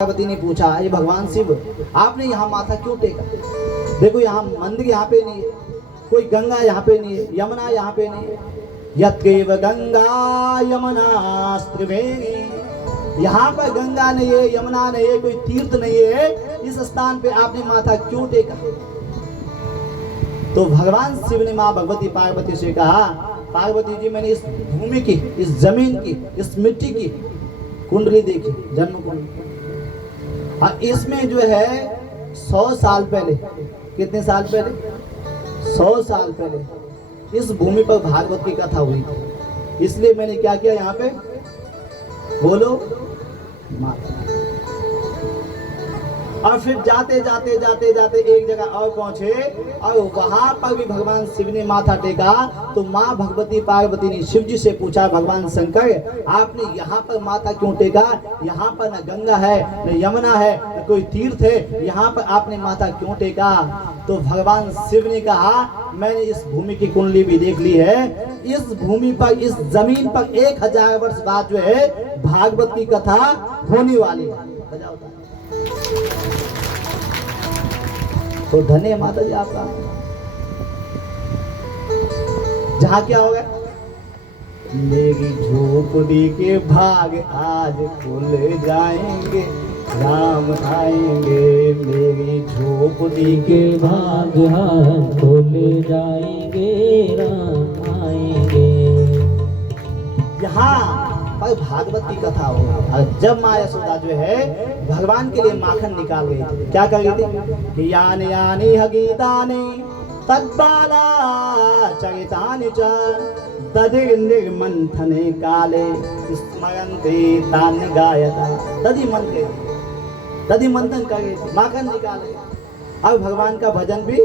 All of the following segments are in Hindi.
पार्वती ने पूछा, ये भगवान शिव आपने यहाँ माथा क्यों टेका? देखो यहाँ मंदिर यहाँ पे नहीं है, कोई गंगा यहाँ पे नहीं है, यमुना यहाँ पे नहीं है। यत्केव गंगा यमुना त्रिवेणी, यहाँ पर गंगा नहीं है, यमुना नहीं है, कोई तीर्थ नहीं है, इस स्थान पे आपने माथा क्यों टेका? तो भगवान शिव ने माँ भगवती पार्वती से कहा, पार्वती जी मैंने इस भूमि की, इस जमीन की, इस मिट्टी की कुंडली देखी, जन्म कुंडली, और इसमें जो है 100 साल पहले, कितने साल पहले? 100 साल पहले इस भूमि पर भागवत की कथा हुई। इसलिए मैंने क्या किया, यहाँ पे बोलो माता। और फिर जाते जाते जाते जाते एक जगह और पहुंचे, और वहां पर भी भगवान शिव ने माथा टेका। तो माँ भगवती पार्वती ने शिव जी से पूछा, भगवान शंकर आपने यहाँ पर माथा क्यों टेका? यहाँ पर न गंगा है, न यमुना है, न कोई तीर्थ है, यहाँ पर आपने माथा क्यों टेका? तो भगवान शिव ने कहा, मैंने इस भूमि की कुंडली भी देख ली है, इस भूमि पर, इस जमीन पर 1000 वर्ष बाद जो है भागवत की कथा होने वाली है। तो धन्य माता जी आपका। जहां क्या होगा, मेरी झोपड़ी के भाग आज खुल जाएंगे, राम आएंगे। मेरी झोपड़ी के भाग आज खुल जाएंगे, राम आएंगे। यहाँ पर भागवत की कथा होगा। जब माँ यशोदा जो है भगवान के लिए माखन निकाल गई थी, क्या कर गई थी? यानी यानी हगीतानी तद्बाला चरितानि च दधि मंथने काले स्मरन्ते तानि गायता। दधि मंथन कर गई थी, माखन निकाले। अब भगवान का भजन भी,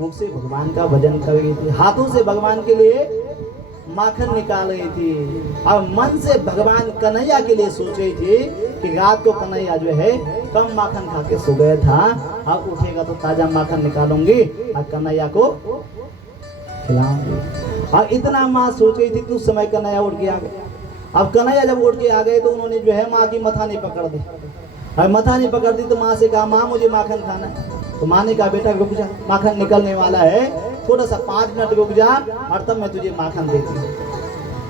मुख से भगवान का भजन कर गई थी, हाथों से भगवान के लिए माखन निकाल रही थी, और मन से भगवान कन्हैया के लिए सोच रही थी कि रात को कन्हैया जो है कम माखन खा के सो गया था, अब उठेगा तो ताजा माखन निकालूंगी और कन्हैया को खिलाऊंगी। और इतना माँ सोच रही थी कि उस समय कन्हैया उठ के आ गए। अब कन्हैया जब उठ के आ गए तो उन्होंने जो है माँ की मथानी पकड़ दी, और मथानी पकड़ दी तो माँ से कहा, माँ मुझे माखन खाना है। तो माँ ने कहा, बेटा रुक जा, माखन निकलने वाला है, थोड़ा सा 5 मिनट रुक जा और तब मैं तुझे माखन देती हूँ।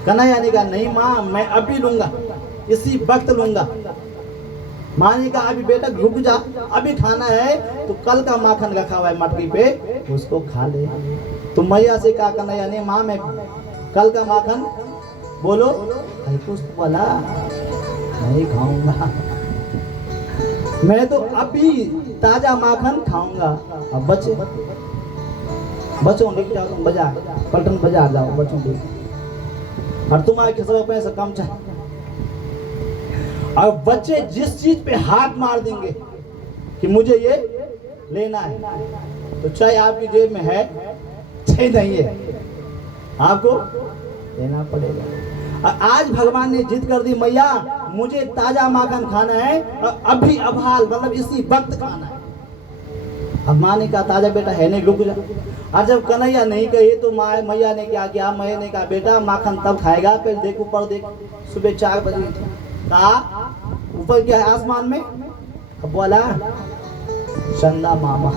कन्हैया ने कहा, नहीं माँ मैं अभी लूंगा, इसी वक्त लूंगा। माँ ने कहा, अभी बेटा रुक जा, अभी खाना है, तो कल का माखन रखा हुआ है मटकी पे, उसको खा ले। तो मैया से कहा कन्हैया ने, माँ मैं कल का माखन, बोलो कुछ बोला, नहीं खाऊंगा, मैं तो अभी ताजा माखन खाऊंगा। अब बच्चों लेके जाओ तुम बाजार, पलटन बाजार जाओ बच्चों को, और तुम्हारे खिसवा पैसा कम चाहिए। और बच्चे जिस चीज पे हाथ मार देंगे कि मुझे ये लेना है, तो चाहे आपकी जेब में है चाहे नहीं है, आपको लेना पड़ेगा। और आज भगवान ने जिद कर दी, मैया मुझे ताजा माखन खाना है और अभी अभाल, मतलब इसी वक्त खाना है। अब माँ ने कहा, ताजा बेटा है नहीं, रुक जा। और जब कन्हैया नहीं कही तो मैया ने क्या किया, मैया ने कहा, बेटा माखन तब खाएगा, फिर देख ऊपर देख, सुबह 4 बजे कहा ऊपर क्या है आसमान में? अब बोला चंदा मामा।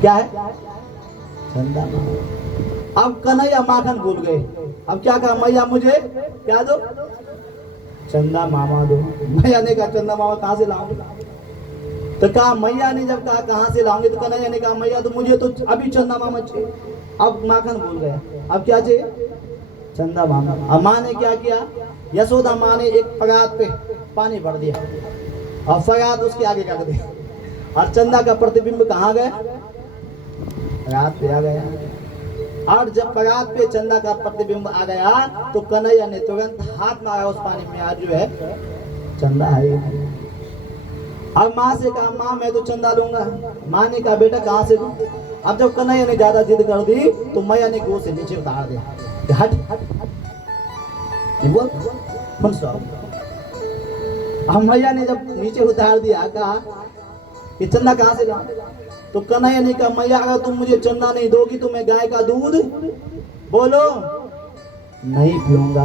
क्या है? चंदा मामा। अब कन्हैया माखन भूल गए, अब क्या कहा, मैया मुझे क्या दो? चंदा मामा दो। मैया ने कहा, चंदा मामा कहाँ से लाऊंगी? तो कहा, मैया ने जब कहा कहाँ से लाऊंगे, तो कन्हैया ने कहा, मैया तो मुझे तो अभी चंदा मामा चाहिए। अब माखन भूल गया, अब क्या चाहिए? चंदा मामा। अब माँ ने क्या किया, यशोदा माँ ने एक परात पे पानी भर दिया और परात उसके आगे रख दी, और चंदा का प्रतिबिंब कहाँ गया? रात पे आ गया। और जब परात पे चंदा का प्रतिबिंब आ गया तो कन्हैया ने तुरंत हाथ मारा उस पानी में, आज जो है चंदा है। अब माँ से कहा, माँ मैं तो चंदा लूंगा। माँ ने कहा, बेटा कहाँ से दूं? अब जब कन्हैया ने ज्यादा जिद कर दी तो मैया ने गोद से नीचे उतार दिया, हट हट हट। अब मैया ने जब नीचे उतार दिया, कहा कि चंदा कहाँ से लाऊं? तो कन्हैया ने कहा, मैया अगर तुम मुझे चंदा नहीं दोगी तो मैं गाय का दूध, बोलो, नहीं पीऊंगा।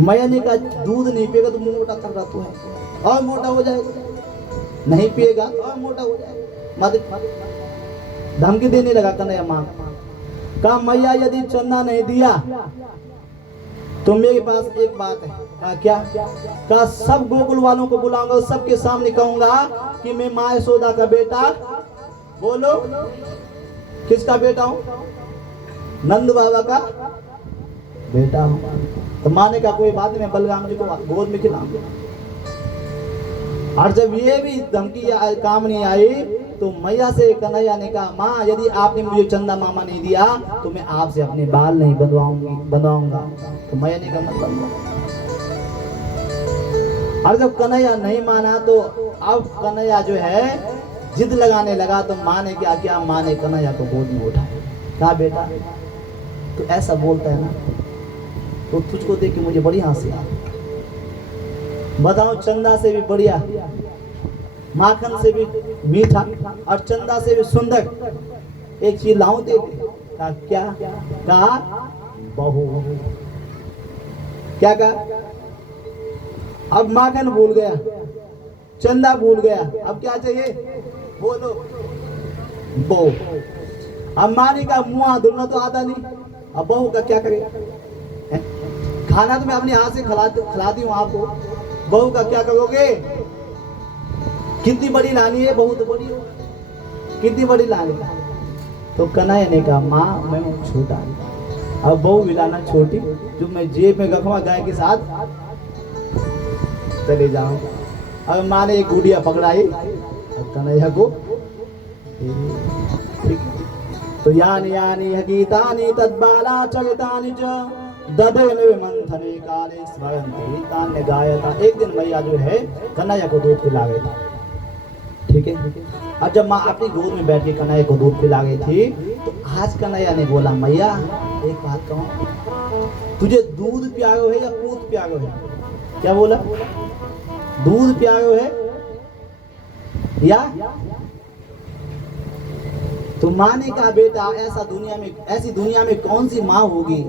मैया ने कहा, दूध नहीं पिएगा तो मुंह मोटा तगड़ा तो है, और मोटा हो जाएगा। नहीं पिएगा तो और मोटा हो जाएगा। मत धमकी देने लगा कन्हैया माँ। कहा मैया यदि चंदा नहीं दिया तो मेरे पास एक बात है। कहा क्या? कहा सब गोकुल वालों को बुलाऊंगा, सबके सामने कहूंगा कि मैं माँ यशोदा का बेटा, बोलो किसका बेटा हूं? नंद बाबा का बेटा हूं। तो माने का कोई बात नहीं, बलराम जी को गोद में खिलाऊंगा। और जब ये भी धमकी काम नहीं आई तो मैया से कन्हैया ने कहा माँ यदि आपने मुझे चंदा मामा नहीं दिया तो मैं आपसे अपने बाल नहीं बनवाऊंगा। तो मैया ने कहा मत बनवा। और जब कन्हैया नहीं माना तो अब कन्हैया जो है जिद लगाने लगा। तो माँ ने क्या किया? माँ ने कन्हैया को गोद में उठाया। कहा बेटा तो ऐसा बोलता है ना तो तुझको देख के मुझे बड़ी हंसी आ। बताओ चंदा से भी बढ़िया, माखन से भी मीठा और चंदा से भी सुंदर एक चीज लाऊं दे। कहा क्या? कहा बहू। क्या कहा? अब माखन भूल गया, चंदा भूल गया, अब क्या चाहिए? बोलो बहू। अब मानी का मुंह धुलना तो आता नहीं, अब बहू का क्या करेगा? खाना तो मैं अपने हाथ से खिलाती हूँ आपको, बहू का क्या करोगे? कितनी बड़ी लानी है? बहुत बड़ी हो, कितनी बड़ी लानी? तो कन्हैया ने कहा माँ मैं छोटा, अब बहू भी लाना छोटी, जो मैं जेब में रखवा गाय के साथ चले जाऊं। अब माँ ने एक गुड़िया पकड़ाई और कन्हैया को तो यानी यानी गीतानि तद्बाला चलितानि च दधे मंथने काले स्मरन्ति तान्य गायता। एक दिन मैया जो है कन्हैया को दूध पिला गई थी। ठीक है, अब जब माँ अपनी गोद में बैठ के कन्हैया को दूध पिला गई थी तो आज कन्हैया ने बोला मैया एक बात कहूं, तुझे दूध प्यारो है या पूत प्यारो है? क्या बोला? दूध प्यारो है या? तो माँ ने कहा बेटा ऐसी दुनिया में कौन सी माँ होगी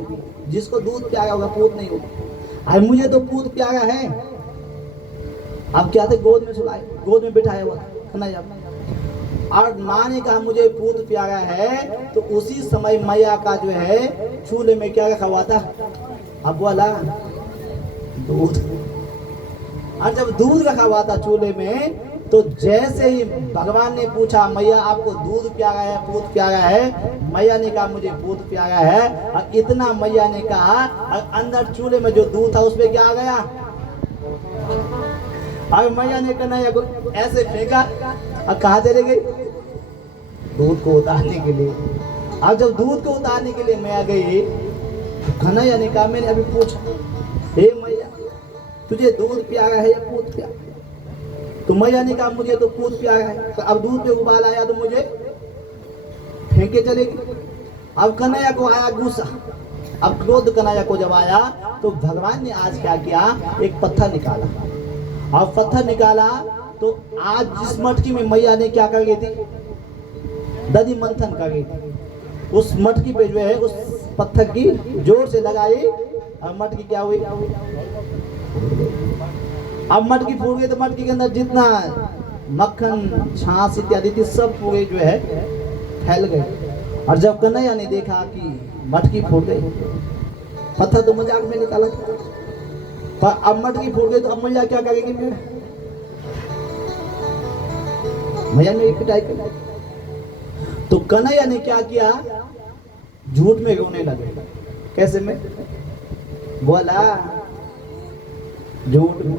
जिसको दूध प्यारा होगा, पूत नहीं होगा। अरे मुझे तो पूत प्यारा है। अब क्या थे? गोद में बिठाया हुआ कन्हैया। और माँ ने कहा मुझे पूत प्यारा है तो उसी समय मैया का जो है चूल्हे में क्या रखा हुआ था? अब बोला दूध। और जब दूध रखा हुआ था चूल्हे में तो जैसे ही भगवान ने पूछा मैया आपको दूध प्यारा है पूत प्यारा है? मैया ने कहा मुझे पूत प्यारा है। और इतना मैया ने कहा और अंदर चूल्हे में जो दूध था उसमें क्या आ गया? और मैया ने कन्हैया को ऐसे फेंका और कहा चले गई? दूध को उतारने के लिए। और जब दूध को उतारने के लिए मैया गई तो कन्हैया ने कहा मैंने अभी पूछा हे मैया तुझे दूध प्यारा है या पूत प्यारा? तो मैया ने कहा मुझे तो पूत प्यारा है। तो अब दूध पे उबाल आया तो मुझे फेंके चलेगी। अब कन्हैया को आया गुस्सा। अब क्रोध कन्हैया को जब आया तो भगवान ने आज क्या किया? एक पत्थर निकाला। और पत्थर निकाला तो आज जिस मटकी में मैया ने क्या कर गई थी? दधि मंथन कर गई थी। उस मटकी पे जो है उस पत्थर की जोर से लगाई और मटकी क्या हुई? अब मटकी फूट गई तो मटकी के अंदर जितना मक्खन छाछ इत्यादि थी सब पूरे जो है फैल गए। और जब कन्हैया ने देखा कि मटकी फूट गई, पत्थर तो मजाक में निकाला था पर अब मटकी फूट गई तो अब मैया क्या करेगी? मैया मेरी पिटाई कर। तो कन्हैया ने क्या किया? झूठ में रोने लगे। कैसे में? बोला झूठ में।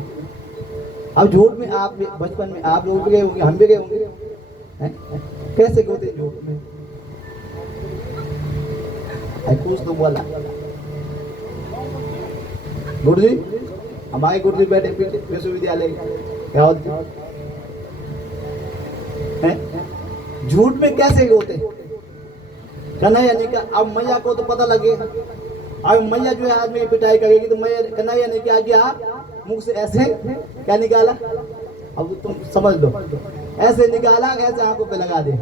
अब झूठ में आप बचपन में आप लोग भी गए होंगे, हम भी गए होंगे। कैसे होते झूठ में? कुछ तो बोला गुरु जी, हमारे गुरु जी बैठे पीछे विश्वविद्यालय क्या होते हैं? झूठ में कैसे होते? कन्हैया ने कहा अब मैया को तो पता लगे, अब मैया जो है आदमी की पिटाई करेगी तो मैया कन्हैया ने क्या किया? मुख से ऐसे क्या निकाला? अब तुम समझ लो, ऐसे निकाला, ऐसे आंखों पे लगा दे।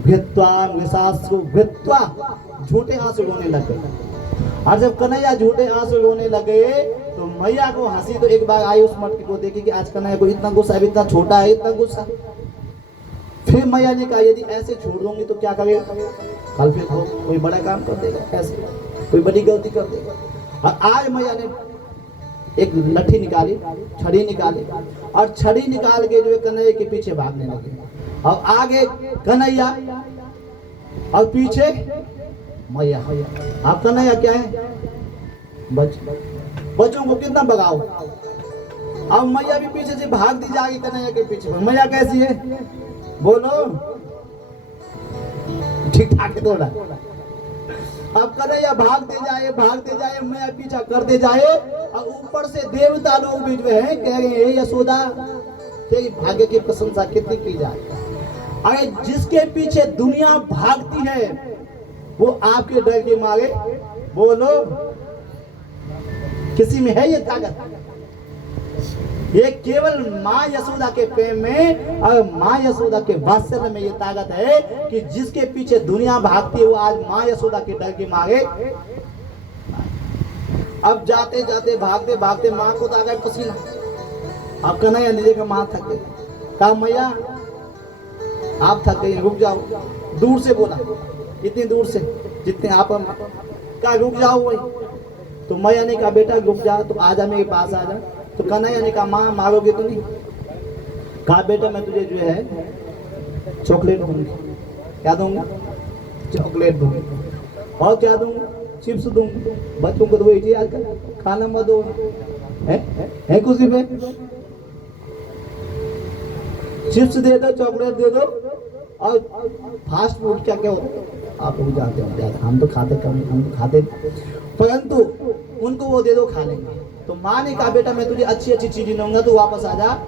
भित्वा मृषासु भित्वा, झूठे आंसू रोने लगे। और जब कन्हैया झूठे आंसू रोने लगे तो मैया को हंसी तो एक बार आई उस मटके को देखी कि आज कन्हैया को इतना गुस्सा है, इतना छोटा है, इतना गुस्सा। फिर मैया ने कहा यदि ऐसे छोड़ दूंगी तो क्या करेगा, कल फिर कोई बड़ा काम कर देगा, ऐसे कोई बड़ी गलती कर देगा। और आज मैया ने एक लट्ठी निकाली, छड़ी निकाली, और छड़ी निकाल के जो है कन्हैया के पीछे भागने लगे। और आगे कन्हैया और पीछे मैया। आप कन्हैया क्या है, बच्चों को कितना भगाओ। अब मैया भी पीछे से भाग दी जाएगी कन्हैया के पीछे। मैया कैसी है बोलो, ठीक ठाक है थोड़ा। अब कन्हैया भागते जाए, मैया पीछा करते जाए, और ऊपर से देवता लोग भी जो है कह रहे हैं यशोदा तेरी भाग्य की प्रशंसा कितनी की जाए। अरे जिसके पीछे दुनिया भागती है वो आपके डर के मारे, बोलो किसी में है ये ताकत? ये केवल माँ यशोदा के प्रेम में और माँ यशोदा के वात्सल्य में ये ताकत है कि जिसके पीछे दुनिया भागती है वो आज माँ यशोदा के डर के मारे। अब जाते जाते भागते भागते माँ को तो आ गया पसीना। अब कन्हैया ने देखा माँ थक गई, कहा मैया आप थक गई, रुक जाओ। दूर से बोला, इतनी दूर से जितने आप, कहा रुक जाओ वही। तो मैया ने कहा बेटा रुक जा, तो आजा मेरे पास आजा। तो कन्हैया ने कहा माँ मारोगे तो नहीं? कहा बेटा मैं तुझे जो है चॉकलेट दूंगी। क्या दूंगा? चॉकलेट दूंगी। और क्या दूंगा? चिप्स दूंगी। बच्चों को तो वही चाहिए आजकल, खाना मत दो है खुशी पे, चिप्स दे दो, चॉकलेट दे दो। और फास्ट फूड क्या क्या होता है आप लोग जानते हो, हम तो खाते कम, हम तो खाते, परंतु उनको वो दे दो खा लेंगे। तो माँ ने कहा बेटा मैं तुझे अच्छी अच्छी चीजें दूंगा, तो वापस आ जा,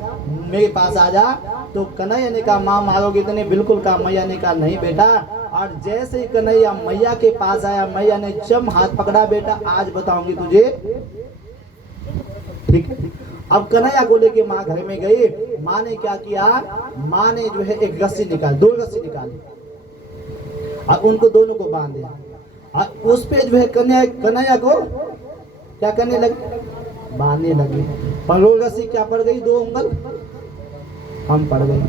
मेरे पास आ जा। तो कन्हैया ने कहा माँ मारोगे तो नहीं? बिल्कुल कहा। मैया ने कहा नहीं बेटा। और जैसे ही कन्हैया मैया के पास आया, मैया ने जब हाथ पकड़ा, बेटा आज बताऊंगी तुझे, ठीक है। अब कन्हैया को लेके माँ घर में गई। माँ ने क्या किया, माँ ने जो है एक रस्सी निकाली, 2 रस्सी निकाली, और उनको दोनों को बांध दिया। और उस पे जो है कन्हैया को क्या करने लगे, बांधने लगे। पर वो रस्सी क्या पड़ गई, 2 उंगल हम पड़ गई।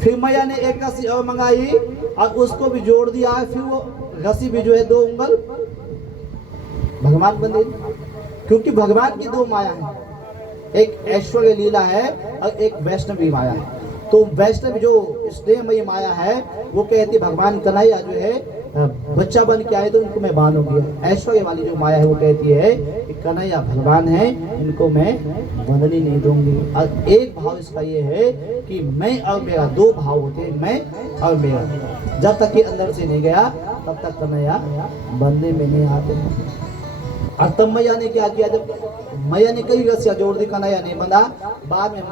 फिर मैया ने एक रस्सी और मंगाई और उसको भी जोड़ दिया। फिर वो रस्सी भी जो है 2 उंगल भगवान बन गई, क्योंकि भगवान की 2 माया है, एक ऐश्वर्य लीला है और एक वैष्णवी माया है। तो वैष्णव जो स्नेहमयी माया है वो कहती भगवान कन्हैया जो है बच्चा बन के आए तो इनको मैं बांधूंगी। ऐश्वर्य वाली जो माया है वो कहती है कि कन्हैया भगवान है, इनको मैं बंधनी नहीं दूंगी। और एक भाव इसका ये है कि मैं और मेरा, 2 भाव होते हैं, मैं और मेरा। जब तक ये अंदर से नहीं गया तब तक कन्हैया बंधने में नहीं आते। और तब मैया ने क्या किया, जब मैया ने कई रस्सियां जोड़ दी, कन्हैया नहीं बंधा। बाद में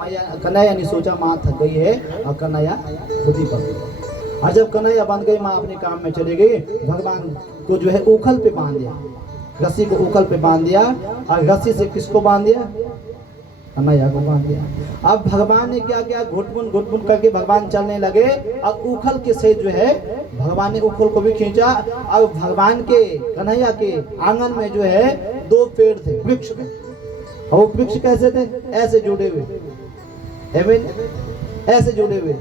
कन्हैया ने सोचा माँ थक गई है और कन्हैया खुद ही बंध गया। और जब कन्हैया बंध गई, माँ अपने काम में चली गई। भगवान को जो है उखल पे बांध दिया, रस्सी को उखल पे बांध दिया। और रस्सी से किसको बांध दिया, कन्हैया को बांध दिया। अब भगवान ने क्या किया, घुटमुन करके भगवान चलने लगे। और उखल के से जो है भगवान ने उखल को भी खींचा। और भगवान के कन्हैया के आंगन में जो है 2 पेड़ थे, वृक्ष थे। और वो वृक्ष कैसे थे, ऐसे जुड़े हुए, ऐसे जुड़े हुए।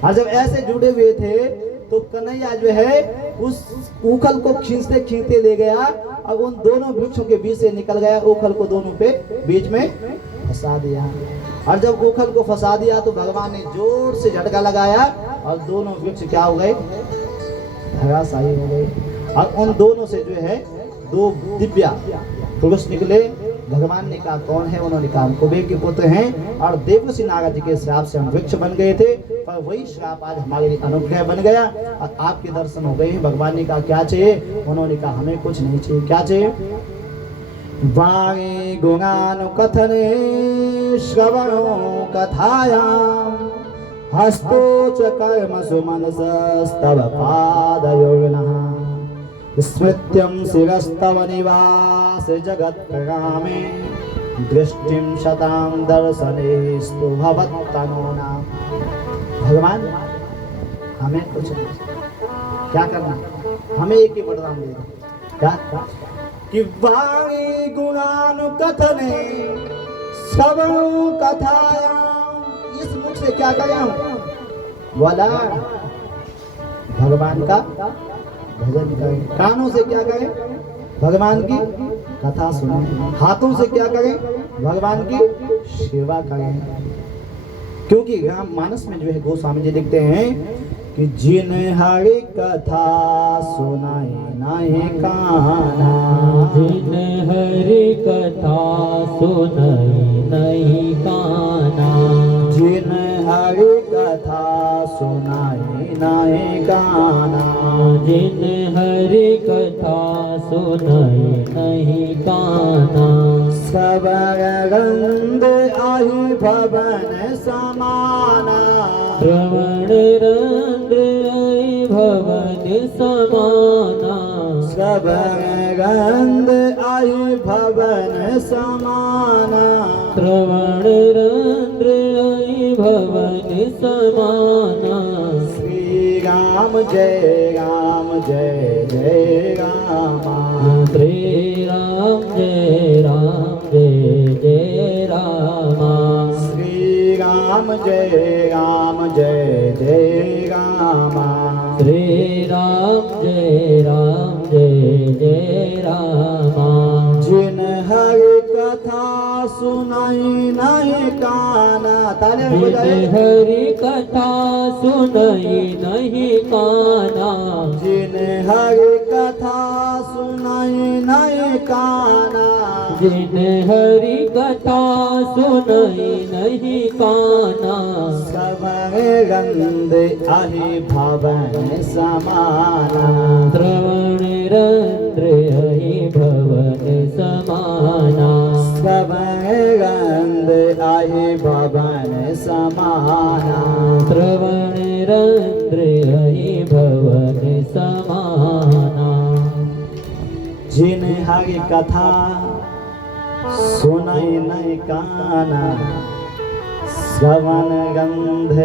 और जब ऐसे जुड़े हुए थे तो कन्हैया जो है उस उखल को खींचते खींचते ले गया और उन दोनों वृक्षों के बीच से निकल गया। उखल को दोनों पे बीच में फंसा दिया। और जब उखल को फंसा दिया तो भगवान ने जोर से झटका लगाया और दोनों वृक्ष क्या हो गए, धराशायी हो गए। और उन दोनों से जो है 2 दिव्या पुरुष निकले। भगवान ने कहा कौन है, उन्होंने कहा कुबेर के पुत्र हैं। और देवर्षि नारद जी के श्राप से हम वृक्ष बन गए थे, पर वही श्राप आज हमारे लिए अनुग्रह बन गया और आपके दर्शन हो गए हैं। भगवान ने कहा क्या चाहिए, उन्होंने कहा हमें कुछ नहीं चाहिए। क्या चाहिए, वाणी गुणानुकथने श्रवणो कथायां हस्तो च कर्मसु मनसस्तव पादयोगिनः स्मृत्यं शिरस्तव निवास जगत्प्रगामे दृष्टिं शतां दर्शनेस्तु भवत्तनूना। भगवान हमें कुछ नहीं, क्या करना, हमें एक ही वरदान दे दो। क्या, कि वाणी गुणानुकथने श्रवण कथायाम, इस मुख से क्या करें बोला भगवान का भजन करें, कानों से क्या करें भगवान की कथा सुने, हाथों से क्या करें भगवान की सेवा करें। क्योंकि राममानस में जो है गोस्वामी जी लिखते हैं कि जिन हरि कथा सुनाई नहीं काना, जिन हरि कथा सुनाई नहीं काना, जिन हरि कथा सुनाई नहीं काना, जिन हरि कथा सुनाई नहीं काना, सबर गंध आहि भवन समाना, श्रवण रंध्र आई भवन समाना, सबर गंध आहि भवन समाना, श्रवण रंध्र आई भवन समाना। श्री राम जय राम जय जय रामा, श्री राम जय राम जय जय रामा, श्री राम जय राम जय जय रामा, श्री राम जय राम जय जय रामा। जिन हरि कथा सुनाई नहीं काना, ताले में जिन बजाए, हरि कथा सुनाई नहीं काना, जिन हरि कथा सुनाई नहीं काना, जिन हरि कथा सुनाई नहीं काना, सबर गंध आहि भवन समाना, श्रवण रंध्र आई भवन समाना, सबर गंध आहि भवन समाना, श्रवण रंध्र आई भवन समाना। जिन हरि कथा सुनाई नहीं काना, श्रवण गंध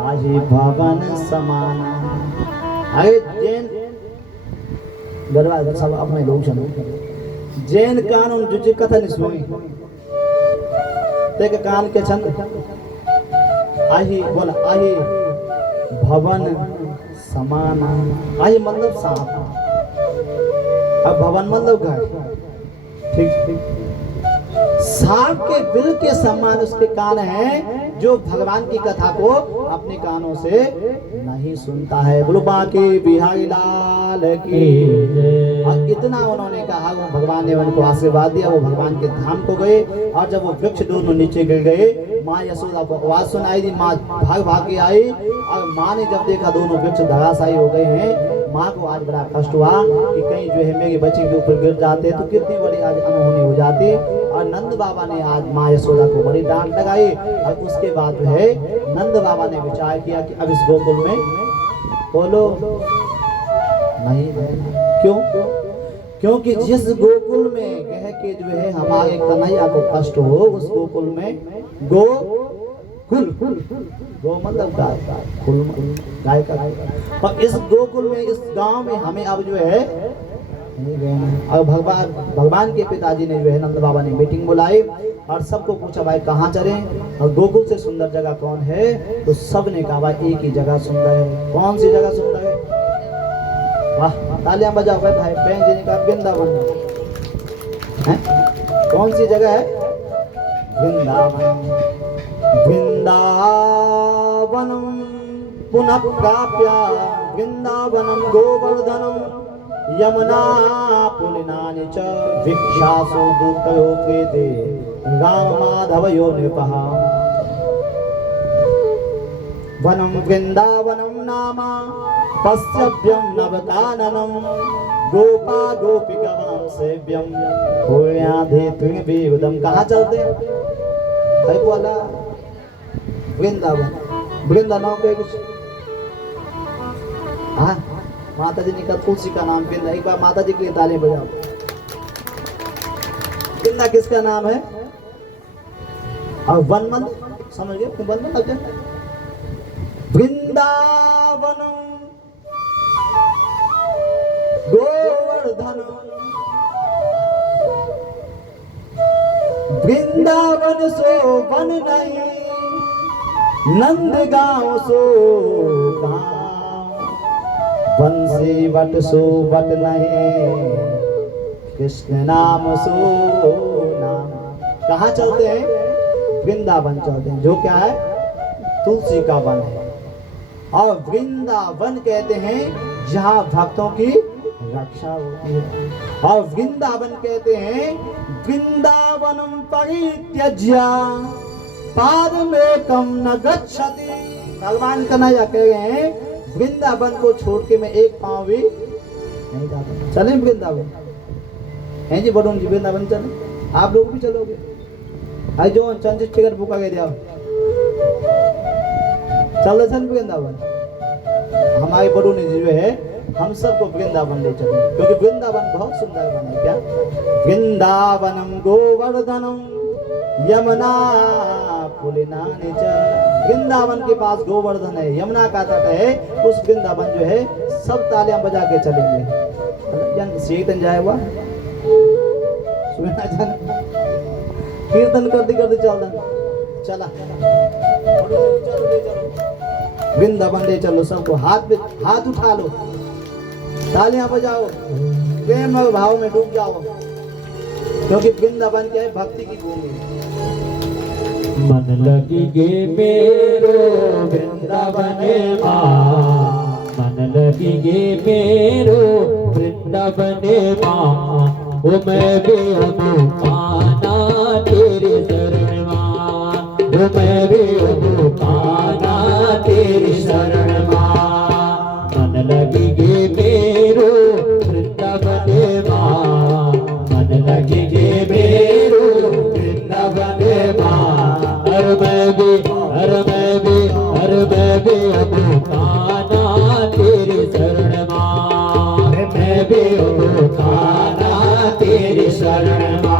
आहि भवन समाना। अरे जैन गरबा सब अपने लोग सुनो, जैन कानून जुजी कथा नहीं सुनी, ते के कान के छंद आहि बोला आहि भवन समाना, आहि मतलब सांप, अब भवन मतलब घर, ठीक ठीक, सांप के बिल के समान उसके कान हैं, जो भगवान की कथा को अपने कानों से नहीं सुनता है। बोलो बाकी बिहारी लाल की। और इतना उन्होंने कहा, वो भगवान ने उनको आशीर्वाद दिया, वो भगवान के धाम को गए। और जब वो वृक्ष दोनों नीचे गिर गए, माँ यशोदा को आवाज सुनाई दी, माँ भाग भाग के आई। और माँ ने जब देखा दोनों वृक्ष धराशायी हो गए हैं, माँ को आज बड़ा कष्ट हुआ कि कहीं जो है मेरे बच्चे के ऊपर गिर जाते तो कितनी बड़ी आज अनहोनी हो जाती। और नंद बाबा ने आज माँ यशोदा को बड़ी डांट लगाई। और उसके बाद जो है नंद बाबा ने विचार किया कि अब इस गोकुल में बोलो नहीं रहेगा। क्यों? क्योंकि जिस गोकुल में कह के जो है हमारे कन्हैया को कष्ट हो, उस गोकुल में गो मतलब गाय, कुल गाय का। और इस गोकुल में, इस गांव में हमें अब जो है नहीं रहना। और भगवान के पिताजी ने जो है नंद बाबा ने मीटिंग बुलाई और सबको पूछा भाई कहाँ चले, और गोकुल से सुंदर जगह कौन है? तो सब ने कहा भाई एक ही जगह सुंदर है। कौन सी जगह सुंदर है? वाह, तालियां बजाओ भाई। बहन जी ने कहा वृंदावन है। कौन सी जगह है? वृंदावन। वृंदावनम पुनः प्राप्य वृंदावनम गोवर्धनम यमुना पुलिनानि च भिक्षासु दूतयो कृते रामाधवयो नृपः। वनम वृंदावनम नाम पश्यव्यम नवकाननम गोपा गोपिकावां सेव्यम पुण्याधित्रिविदम। कहाँ चलते? भाई बोला वृंदावन। वृंदावन के कुछ हाँ, माता जी ने कहा तुलसी का नाम वृंदा। एक बार माता जी के लिए तालियां बजाओ। वृंदा किसका नाम है? और वन मन समझ गए? वन मन लगता है वृंदावन गोवर्धन वृंदावन सो वन नहीं, नंद गांव सो गांव, बंसी वट सो वट नहीं, कृष्ण नाम सो नाम। कहाँ चलते हैं? वृंदावन चलते हैं, जो क्या है? तुलसी का वन है। और वृंदावन कहते हैं जहाँ भक्तों की रक्षा होती है। और वृंदावन कहते हैं वृंदावनम परित्यज्य पादमेकं न गच्छति। भगवान कन्हैया कह रहे हैं वृंदावन को छोड़ के मैं एक पांव भी नहीं जाता। चलें वृंदावन? हैं जी बड़ों जी, वृंदावन चलें? आप लोग भी चलोगे? आज जो चंद्र टिकट बुक आ गया चल रहे वृंदावन। हमारे बड़ों ने जो है हम सबको वृंदावन ले चले, क्योंकि वृंदावन बहुत सुंदर वन है। क्या? वृंदावनम गोवर्धनम यमुना पुलिनानि च। वृंदावन के पास गोवर्धन है, यमुना का तट है। उस वृंदावन जो है सब तालियां बजा के चलेंगे। कीर्तन जाए हुआ कीर्तन करते चला वृंदावन ले चलो सबको। हाथ उठा लो, तालियां बजाओ, प्रेम और भाव में डूब जाओ, क्योंकि वृंदावन क्या है? भक्ति की भूमि। मन लगी गे मेरो वृंदावन मां, मन लगी गे मेरो वृंदावन मां, ओ मैं भी अनुकाना तेरे शरण मां, ओ मैं भी अनुकाना तेरी शरण मां। मन लगी गे मेरो वृंदावन मां, मन लगी गे मेरो वृंदावन मां, हर मैं भी अनुकाना तेरी शरण मां, मैं भी अनुकाना तेरी शरण मां।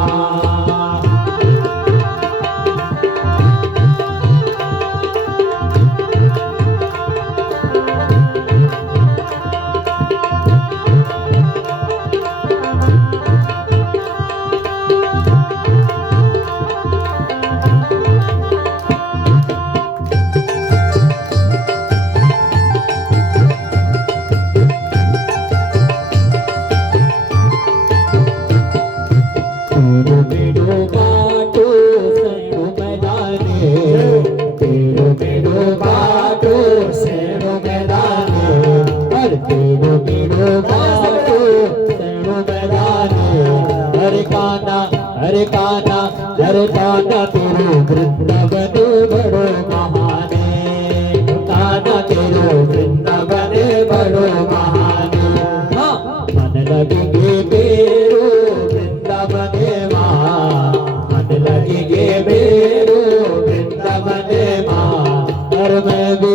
हरे काना तेरो वृंदावन बड़ो महाने, काना तेरो वृंदावन बड़ो महाने। मन लगी गे मेरो वृंदावन मां, मन लगी गे मेरो वृंदावन मां, हर मैं भी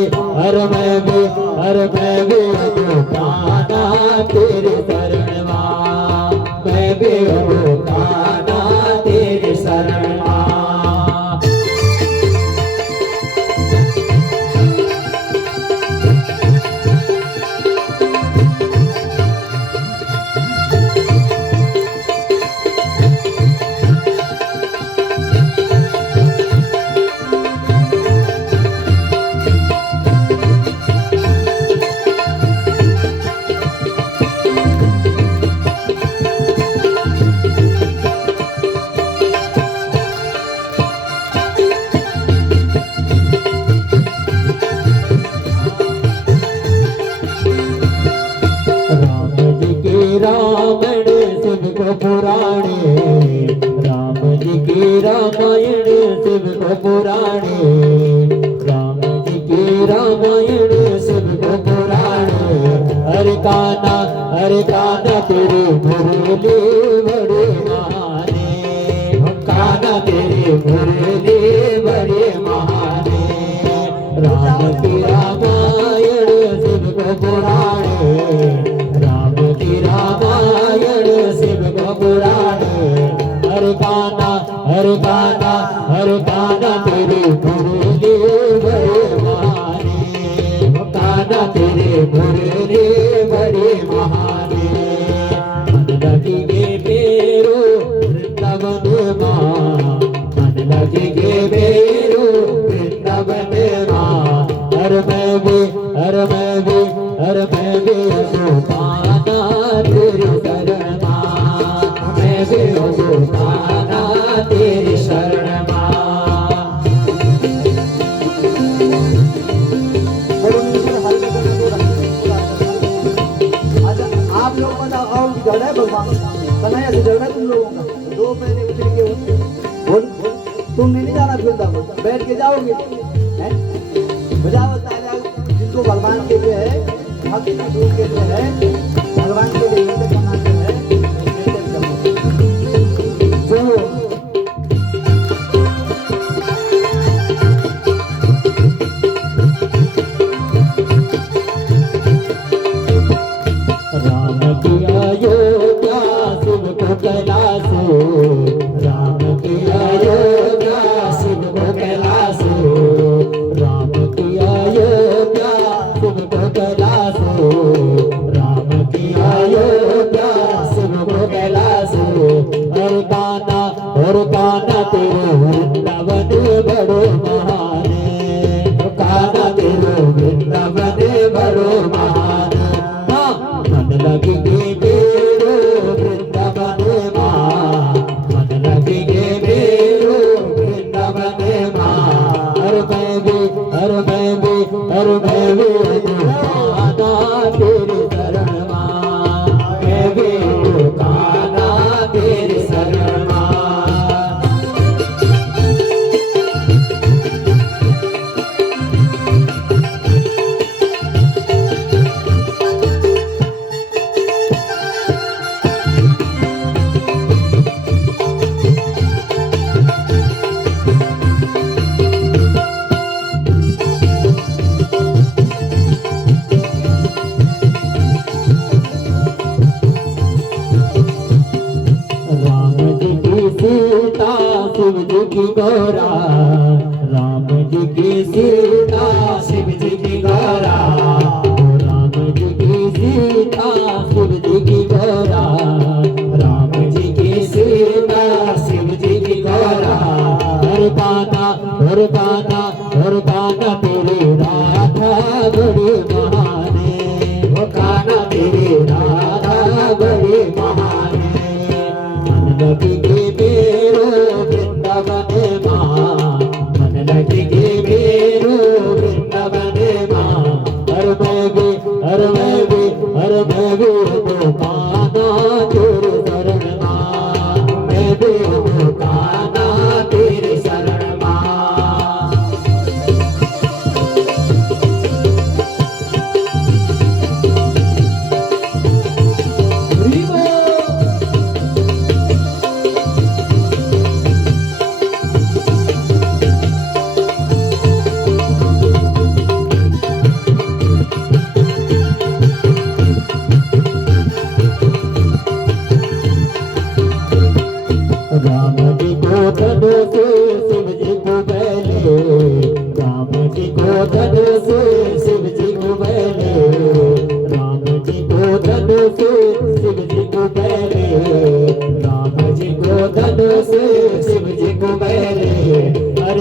अनुकाना तेरे शरण मां, मैं भी अनुकाना तेरे शरण मां। रावण शिव को पुराणे, राम जी की रामायण शिव को पुराणे, राम जी की रामायण शिव को पुराणे। हरे काना तेरे मुरली बड़े महाने, काना तेरे मुरली बड़े महाने। राम की रामायण शिव को पुराणे, राम की रामायण शिव को पुराणे। हरे काना तेरे मुरली बड़े महाने, काना तेरे मुरली बड़े महाने। मन लगी गे मेरो वृंदावन मां, मन कन्हैया से झगड़ा तुम लोगों का, दो महीने उछल के बोल तुमने नहीं जाना वृंदावन, बैठ के जाओगे हैं? बजाओ तालियां, जिनको भगवान के जो है भक्ति में डूब के जो है भगवान के लिए नृत्य करना जो है नृत्य करो। राम की अयोध्या शिव को कैलासो, राम की अयोध्या शिव को कैलासो, राम की अयोध्या शिव को कैलासो, राम की अयोध्या शिव को कैलासो। और काना तेरे वृंदावन बड़ो महाने, काना तेरे वृंदावन बड़ो महाने। मन लगी मेरो वृंदावन माँ, मन लगी मेरो वृंदावन माँ। और मैं भी काना तेरे शरण माँ, मैं भी काना तेरे शरण माँ। राम जी की सीता शिव जी की गौरा, राम जी की सीता शिव जी की गौरा, राम जी की सीता शिव जी की गौरा, राम जी की सीता शिव जी की गौरा। और काना तेरी राधा बड़ी महाने, वो काना तेरी राधा बड़ी महाने। मन लगी मेरो वृंदावन माँ, मन लगी मेरो वृंदावन माँ। और मैं भी तो काना तेरे शरण माँ, मैं भी तो काना तेरे शरण माँ। राम जी को धनु से शिव जी को बैले, राम जी को धनु से शिव जी को बैले, राम जी को धनु से शिव जी को बैले, राम जी को धनु से शिव जी को बैले। हर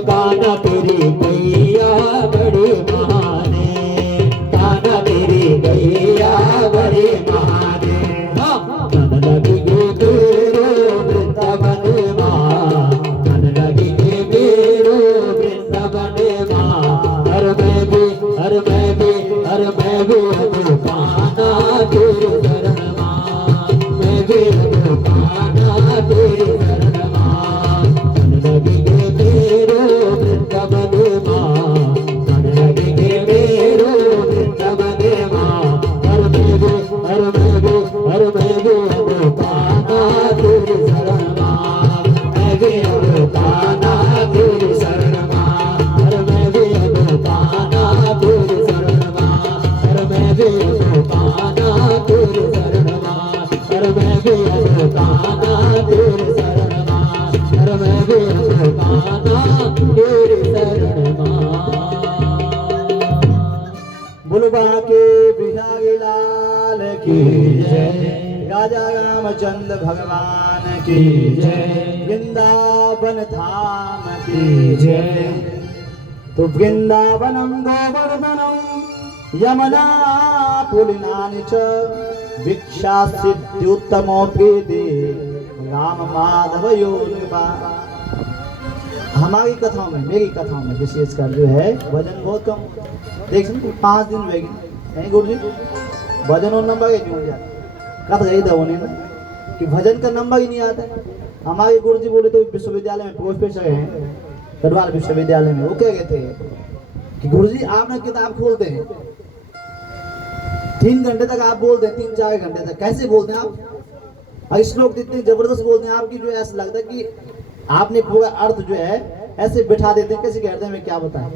काना तेरी गैया बड़ी महाने, काना तेरी गैया बड़ी महाने। मन लगी मेरो वृंदावन माँ, मन लगी मेरो वृंदावन माँ। और मैं भी तो काना तेरे शरण माँ, मैं भी तो काना तेरे शरण माँ। मन लगी मेरो वृंदावन माँ, मन लगी मेरो वृंदावन माँ। और मैं भी तो काना तेरे शरण माँ, मैं भी तो काना तेरे शरण माँ। और मैं भी तो काना तेरे शरण माँ, और मैं भी तो काना तेरे शरण माँ। और मैं भी तो काना तेरे शरण माँ, और मैं भी तो काना तेरे शरण माँ। बुलबा के बिहारी लाल की जय, राजा रामचंद्र भगवान की जय, वृंदावन धाम की जय। तो वृंदावनम गोवर्धनम यमुना पुलिनानि च भिक्षा सिद्ध्युत्तमोऽप्येते राम माधव योनिवा। हमारी कथाओं में, मेरी कथाओं में विशेषकर जो है वजन बहुत कम, देख सकते 5 दिन रहेगी नहीं गुरु जी, भजन और नंबर ही नहीं हो जाता। कब गई था उन्हें कि भजन का नंबर ही नहीं आता है। हमारे गुरु जी बोले तो विश्वविद्यालय में प्रोफेसर हैं, गढ़वाल विश्वविद्यालय में, वो कह गए थे कि गुरु जी आप ना किताब खोलते हैं 3 घंटे तक आप बोलते हैं, 3-4 घंटे तक कैसे बोलते हैं आप? और श्लोक इतने जबरदस्त बोलते हैं आपकी, जो है ऐसा लगता है कि आपने पूरा अर्थ जो है ऐसे बिठा देते हैं, कैसे कहते हैं मैं क्या बताएं।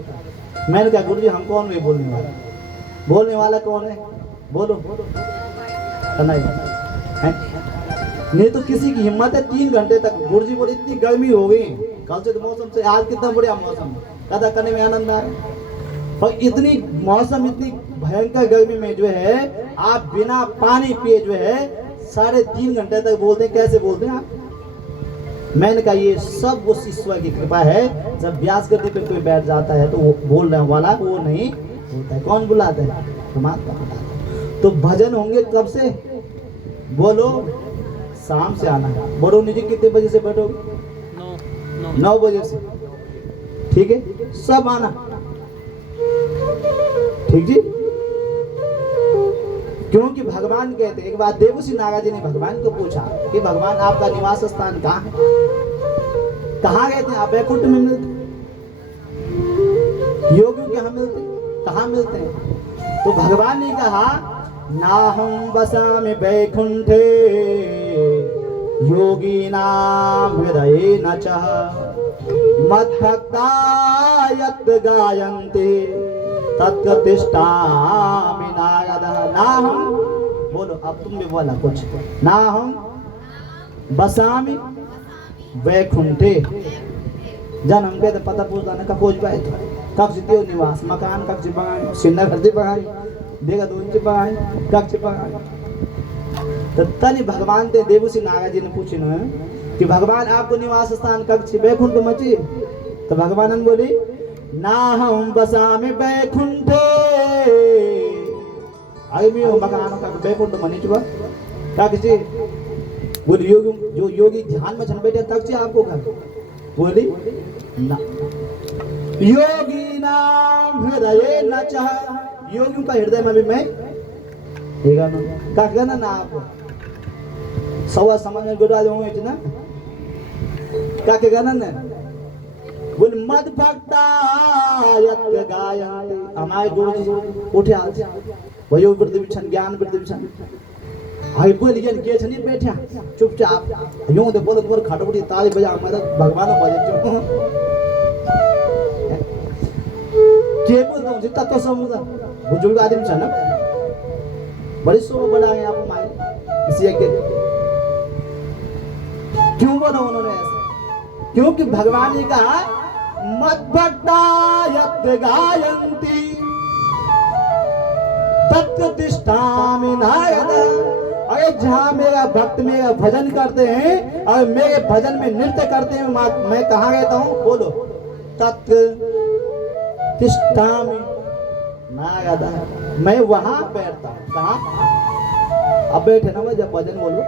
मैंने कहा गुरु जी हम कौन हुए बोलने वाला? बोलने वाला कौन है? बोलो नहीं है? नहीं तो किसी की हिम्मत है 3 घंटे तक। गुरु जी बोले इतनी गर्मी हो गई कल से, तो मौसम से आज कितना बढ़िया मौसम, कदा करने में आनंद आ रहा है। और इतनी मौसम इतनी भयंकर गर्मी में जो है आप बिना पानी पिए जो है 3.5 घंटे तक बोलते हैं, कैसे बोलते हैं आप? मैंने कहा ये सब उस ईश्वर की कृपा है। जब व्यास गद्दी पे कोई बैठ जाता है तो वो बोलने वाला वो नहीं होता है। कौन बुलाता है? परमात्मा बुलाता है। तो भजन होंगे कब से? बोलो शाम से आना है। बड़ोनी जी कितने बजे से बैठोगे? 9 बजे से, ठीक है, सब आना, ठीक जी। क्योंकि भगवान कहते हैं, एक बार देवसी नागा जी ने भगवान को पूछा कि भगवान आपका निवास स्थान कहाँ है? कहाँ गए थे आप? बैकुंठ में मिलते, योगियों के यहाँ मिलते, कहाँ मिलते हैं? तो भगवान ने कहा नाहं वसामि वैकुंठे योगिनां हृदये न च मद्भक्ता यत् गायन्ते तत्कतिष्ठामि नारदः। नाहं, बोलो अब तुम भी बोला कुछ, नाहं वसामि वैकुंठे। जन हम कहते पता पूछता ना खोज पाए थे कक्ष देव निवास, मकान कक्ष बनाए, सिन्नर घर बनाए, देखा तो उनसे बनाए, कक्ष बनाए। तो तनि भगवान ते देवसी नागा जी ने पूछे ना कि भगवान आपको निवास स्थान कक्ष वैकुंठ मची? तो भगवान ने बोली नाहं वसामि वैकुंठे। अरे मैं मकान का वैकुंठ मनी चुका कक्ष। बोली योगी, जो योगी ध्यान में छन बैठे तक से आपको घर। बोली ना, योगी नाम हृदय न चाह, योगियों का हृदय में भी मैं का ना आप सवा समझ में गुड़ा जो इतना का के गाना ने बोल मद भक्ता यत् गायन्ते। हमारे गुरु जी उठे आज वयो प्रतिविछन ज्ञान प्रतिविछन हाई बोल ये के छनी बैठा चुपचाप यूं दे बोल बोल खटबड़ी ताली बजा हमारा भगवान बजे के बोल दो जितना तो समझ बुजुर्ग आदमी छ ना बड़ी सो बड़ा है आप माय इसी के क्यों बोला उन्होंने ऐसा? क्योंकि भगवान ने कहा मद्भक्ता यत् गायन्ति तत्कतिष्ठामि नारदः। अरे जहाँ मेरा भक्त मेरा भजन करते हैं और मेरे भजन में नृत्य करते हैं, मैं कहाँ रहता हूँ? बोलो तत्कतिष्ठामि नारदः, मैं वहां बैठता हूँ। कहाँ? अब बैठे ना जब भजन बोलो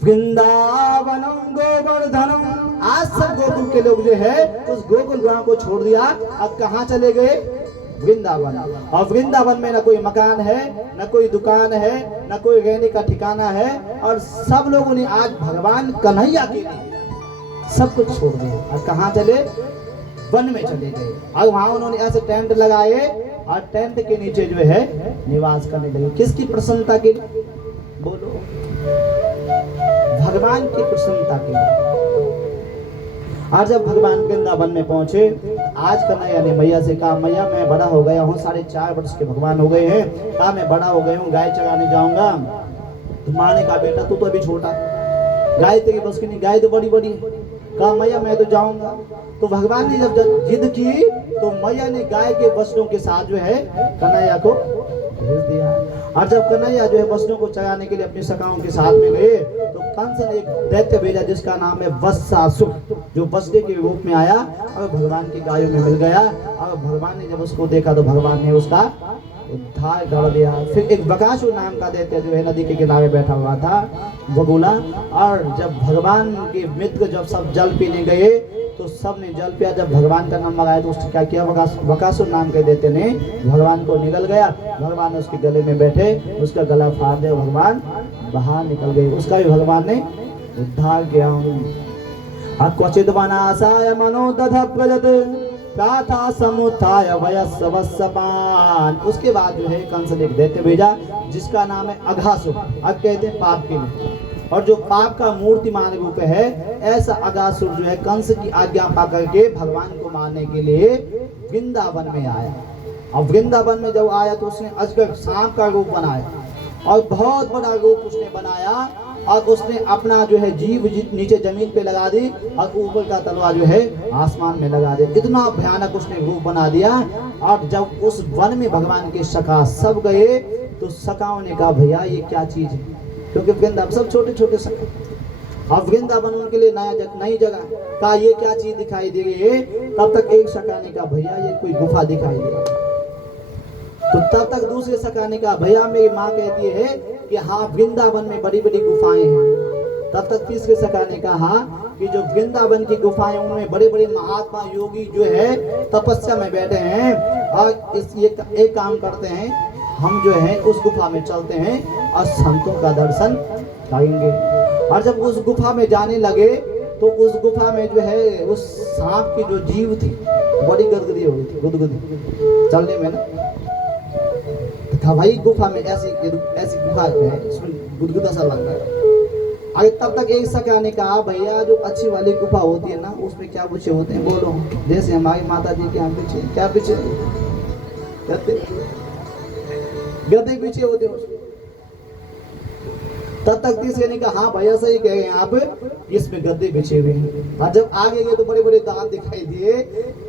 वृंदावनम गोवर्धनम। आज सब गोकुल के लोग जो है उस गोकुल गांव को छोड़ दिया, अब कहाँ चले गए? वृंदावन। और वृंदावन में न कोई मकान है, न कोई दुकान है, न कोई रहने का ठिकाना है, और सब लोगों ने आज भगवान कन्हैया के लिए सब कुछ छोड़ दिया और कहाँ चले? वन में चले गए। और वहां उन्होंने ऐसे टेंट लगाए और टेंट के नीचे जो है निवास करने लगे। किसकी प्रसन्नता के लिए? बोलो भगवान की प्रसन्नता के लिए। और जब भगवान वृंदावन में पहुंचे, आज कन्हैया ने मैया से कहा मैया मैं बड़ा हो गया हूँ, 4.5 वर्ष के भगवान हो गए हैं, कहा मैं बड़ा हो गया हूँ, गाय चराने जाऊंगा। तो माँ ने कहा बेटा तू तो अभी छोटा, गाय तेरी बस की नहीं, गाय तो बड़ी बड़ी है। कहा मैया मैं तो जाऊंगा। तो भगवान ने जब जिद की तो मैया ने गाय के बछड़ों के साथ जो है कन्हैया को भेज दिया। और जब कन्हैया जो है बछड़ों को चराने के लिए अपनी सखाओं के साथ में गए तो कंस ने एक दैत्य भेजा जिसका नाम है वत्सासुर, जो बछड़े के रूप में आया और भगवान की गायों में मिल गया। और भगवान ने जब उसको देखा तो भगवान ने उसका उद्धार कर दिया। फिर एक बकासुर नाम का दैत्य जो है नदी के किनारे बैठा हुआ था वो बोला, और जब भगवान के मित्र जब सब जल पीने गए तो सब ने जल पिया। जब भगवान का नाम लगाया तो उसने क्या किया, बकासुर नाम के देते ने भगवान को निगल गया। भगवान उसके गले में बैठे, उसका गला फाड़ दिया, भगवान बाहर निकल गए। उसका भी भगवान ने उद्धार किया। क्वचित वनासाय मनोदध प्रजत प्राथा समुत्थाय वयस्सवस्सपान। उसके बाद जो है कंस ने एक दैत्य भेजा जिसका नाम है अघासुर। अग कहते हैं पाप के लिए, और जो पाप का मूर्तिमान रूप है, ऐसा अघासुर जो है कंस की आज्ञा पा करके भगवान को मारने के लिए वृंदावन में आया। और वृंदावन में जब आया तो उसने अजगर सांप का रूप बनाया और बहुत बड़ा रूप उसने बनाया, और उसने अपना जो है जीभ नीचे जमीन पे लगा दी और ऊपर का तलवार जो है आसमान में लगा दिया। इतना भयानक उसने रूप बना दिया। और जब उस वन में भगवान के सखा सब गए तो सखाओं ने कहा भैया ये क्या चीज है, क्योंकि वृंदावन सब छोटे छोटे सखा, और वृंदावन उनके लिए नई जगह। कहा ये क्या चीज दिखाई दे रही है। तब तक एक सखा ने कहा भैया ये कोई गुफा दिखाई दे रही है। तो तब तक दूसरे सखा ने कहा भैया मेरी माँ कहती है कि हाँ वृंदावन में बड़ी बड़ी गुफाएं हैं। तब तक तीसरे सखा ने कहा कि जो वृंदावन की गुफाएं उनमें बड़े बड़े महात्मा योगी जो है तपस्या में बैठे हैं, और ये एक काम करते हैं, हम जो है उस गुफा में चलते हैं और संतों का दर्शन करेंगे। और जब उस गुफा में जाने लगे तो उस गुफा में जो है उस सांप की जो जीव थी बड़ी गदगदी हो गई थी, गुदगुदी चलने में ना। था भाई गुफा में ऐसी गुफा है, इसमें गुदगुदा सा लग रहा है। अरे तब तक एक सखा ने कहा भैया जो अच्छी वाली गुफा होती है ना उसमें क्या पीछे होते हैं, बोलो। जैसे हमारी माता जी के यहाँ पीछे क्या पीछे गद्दे पीछे होते हैं। तब तक तीसरे ने कहा हाँ भैया सही कह रहे हैं आप, इसमें गद्दे बिछे हुए हैं। और जब आगे गए तो बड़े बड़े दांत दिखाई दिए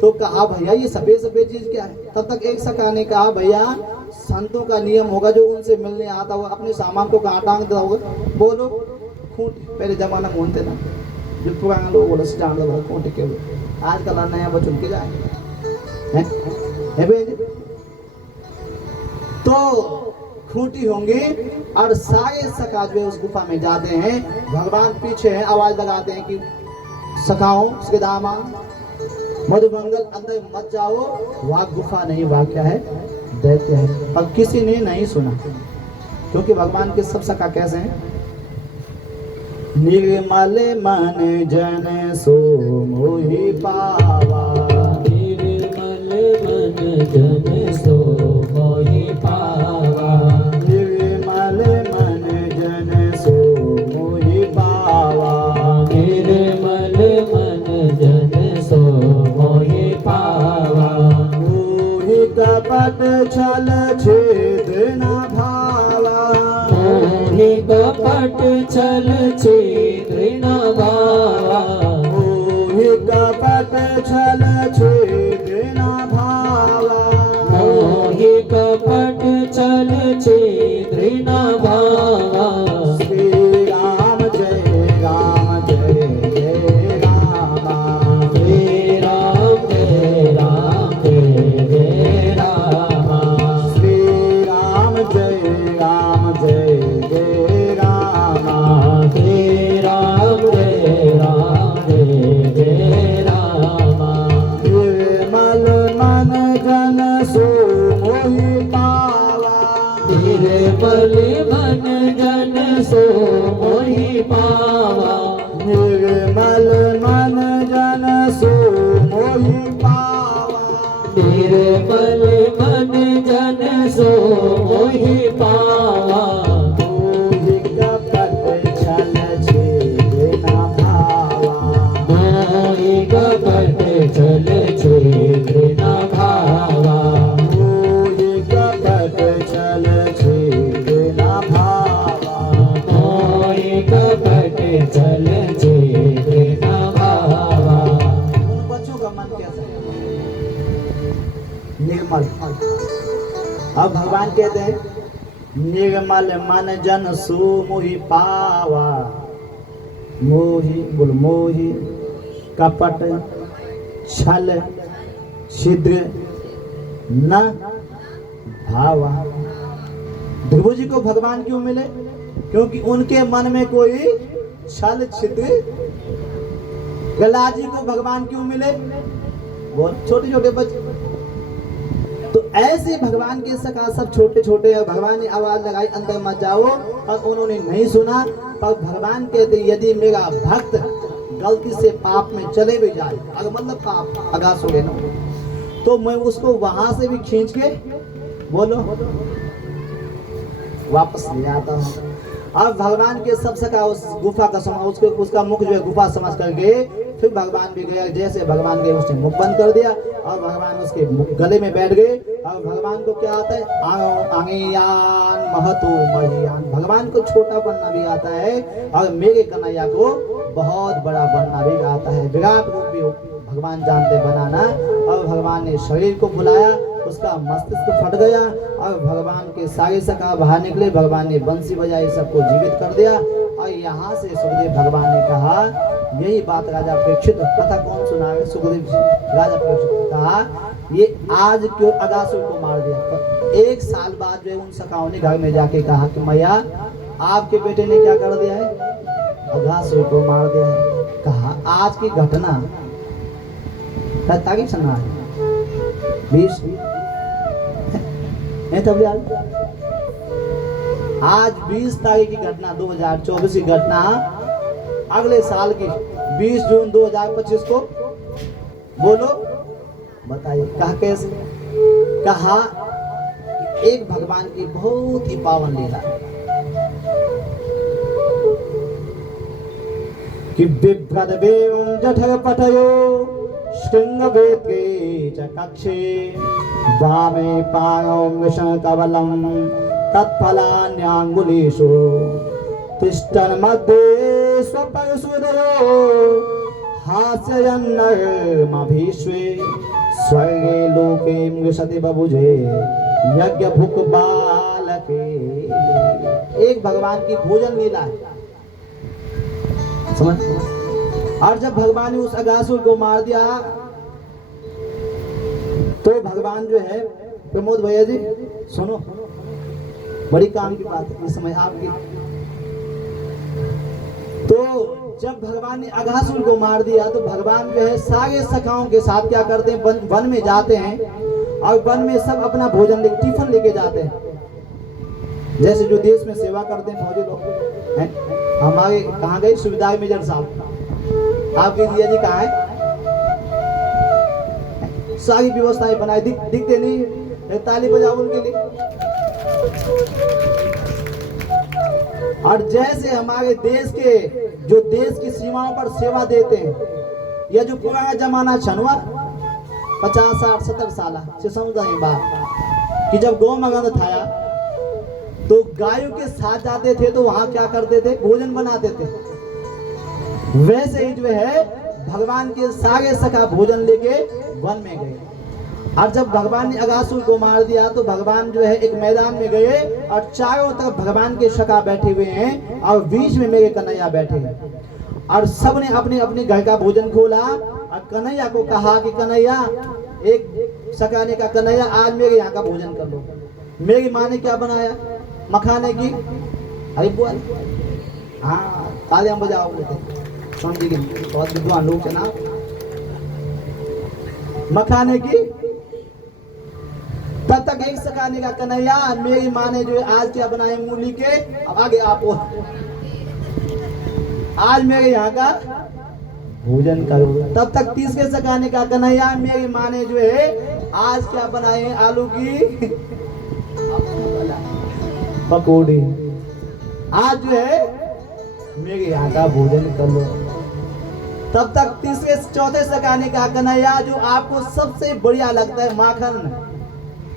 तो कहा भैया ये सफेद सफेद चीज क्या है। तब तक एक सखा ने कहा भैया संतों का नियम होगा, जो उनसे मिलने आता होगा अपने सामान को कहाँ टांग देता होगा, बोलो। खूंट पहले जमाना में होते ना, जो पुराने लोग बोले टांग दो खूंट के, आजकल नया बचुन के जाए तो खूंटी होंगी। और सारे सखा जो है उस गुफा में जाते हैं, भगवान पीछे है, आवाज लगाते हैं कि सखाओं श्रीदामा मधुमंगल अंदर मत जाओ, वह गुफा नहीं वह क्या है दैत्य है। पर किसी ने नहीं सुना, क्योंकि भगवान के सब सखा कैसे हैं, निर्मल मन जन सो मोहि पावा, निर्मल मन जन सो मोहि पावा, निर्मल मन जन सो मोहि पावा, निर्मल मन जन सो मोहि पावा, मोहि कपट छल छेद न भावा, मोहि कपट छल छेद न भावा, मोहि कपट छल छेद न भावा, मोहि कपट छल छेद न भावा, श्री राम जय राम जय जय रामा, श्री राम जय राम जय जय रामा, श्री राम जय राम जय जय रामा, श्री राम जय राम जय जय रामा, निर्मल मन जन सो मोहि पावा, निर्मल मन जन सो मोहि पावा, निर्मल मन जन सो मोहि पावा, निर्मल मन जन सो मोहि पावा, मोहि कपट छल छेद न भावा, मोहि कपट छल छेद न भावा, मोहि कपट छल छेद न भावा, मोहि कपट छल छेद न भावा। उन बच्चों का मन कैसा है, निर्मल। अब भगवान कहते हैं निर्मल मन जन सो मोहि पावा, मोहि बोल मोहि कपट छल छिद्र न भावा। ध्रुव जी को भगवान क्यों मिले, क्योंकि उनके मन में कोई छल छिद्र प्रहलाद जी को भगवान क्यों मिले? वो छोटे छोटे बच्चे। तो ऐसे भगवान के सखा सब छोटे छोटे हैं। भगवान ने आवाज लगाई अंदर मत जाओ, और उन्होंने नहीं सुना। पर भगवान कहते यदि मेरा भक्त गलती से पाप में चले भी जाए, अगर मतलब पाप अगास हो ना, तो मैं उसको वहां से भी खींच के बोलो वापस ले आता हूँ। अब भगवान के सब सका उस गुफा का उसके उसका मुख जो है गुफा समझ करके फिर भगवान भी गया। जैसे भगवान गए उसने मुख बंद कर दिया और भगवान उसके गले में बैठ गए। और भगवान को क्या आता है? आंगेयान महतो महियान। भगवान को छोटा बनना भी आता है और मेरे कन्हैया को बहुत बड़ा बनना भी आता है। विराट रूप भी भगवान जानते बनाना। और भगवान ने शरीर को बुलाया, उसका मस्तिष्क फट गया और भगवान के सारे सखा बाहर निकले। भगवान ने बंसी बजाई, सबको जीवित कर दिया। और यहाँ से सुखदेव भगवान ने कहा, यही बात राजा परीक्षित, कथा कौन सुनाए? सुखदेव जी। राजा परीक्षित कहा, ये आज क्यों अगासुर को मार दिया? तो एक साल बाद जो है उन सखाओं ने घर में जाके कहा कि मैया आपके बेटे ने क्या कर दिया है? अगासुर को मार दिया है। कहा आज की घटना तारीख सुना है 20 आज 20 तारीख की घटना, 2024 की घटना, अगले साल की 20 जून 2025 को बोलो बताइए। कहा कैसे? कहा एक भगवान की बहुत ही पावन लीला कि बिभ्रदेवं जठर पटयो शृंगवेत्रे च कक्षे वामे पाणौ वृषणकवलं तत्फलान्याङ्गुलीषु तिष्ठन् मध्ये स्वपरशुदयो हास्यन्नर्मभीष्वे स्वर्गे लोके मृषति बभुजे यज्ञभुक् बालके। एक भगवान की भोजन लीला है, समझ। और जब भगवान ने उस अगासुर को मार दिया तो भगवान जो है, प्रमोद भैया जी सुनो, बड़ी काम की बात है इस समय आपकी। तो जब भगवान ने अगासुर को मार दिया तो भगवान जो है सारे सखाओं के साथ क्या करते हैं? वन में जाते हैं और वन में सब अपना भोजन टिफिन लेके जाते हैं। जैसे जो देश में सेवा करते हैं फौजी लोग हैं। हमारे कहाँ गए? सुविधा मेजर साहब, आपके दिया जी कहाँ है? सारी व्यवस्थाएं बनाई, दिखते नहीं, ताली बजाओ उनके लिए। और जैसे हमारे देश के जो देश की सीमाओं पर सेवा देते हैं, यह जो पुराना जमाना छनुआ 50 60 70 साल से समुदाय बात कि जब गौ मगध था तो गायों के साथ जाते थे तो वहां क्या करते थे? भोजन बनाते थे। वैसे ही जो है भगवान के सारे सखा भोजन लेके वन में गए। और जब भगवान ने अगासुर को मार दिया तो भगवान जो है एक मैदान में गए और चारों तरफ भगवान के सखा बैठे हुए हैं और बीच में मेरे कन्हैया बैठे हैं। और सबने अपने अपने घर का भोजन खोला और कन्हैया को कहा कि कन्हैया, एक सखा ने कहा कन्हैया आज मेरे यहाँ का भोजन कर लो। मेरी माँ ने क्या बनाया? मखाने की हरी बुआ। हाँ तालियां बजाओ बोलते, समझी गई, बहुत विद्वान लोग है ना। मखाने की। तब तक एक सखा ने कहा कन्हैया मेरी माँ ने जो है आज क्या बनाए? मूली के। अब आगे आप आज मेरे यहाँ का भोजन करो। तब तक तीसरे सखा ने कहा कन्हैया मेरी माँ ने जो है आज क्या बनाए हैं? आलू की पकौड़ी। आज जो है मेरे यहाँ का भोजन कर लो। तब तक तीसरे चौथे सखा ने कहा कन्हैया जो आपको सबसे बढ़िया लगता है माखन,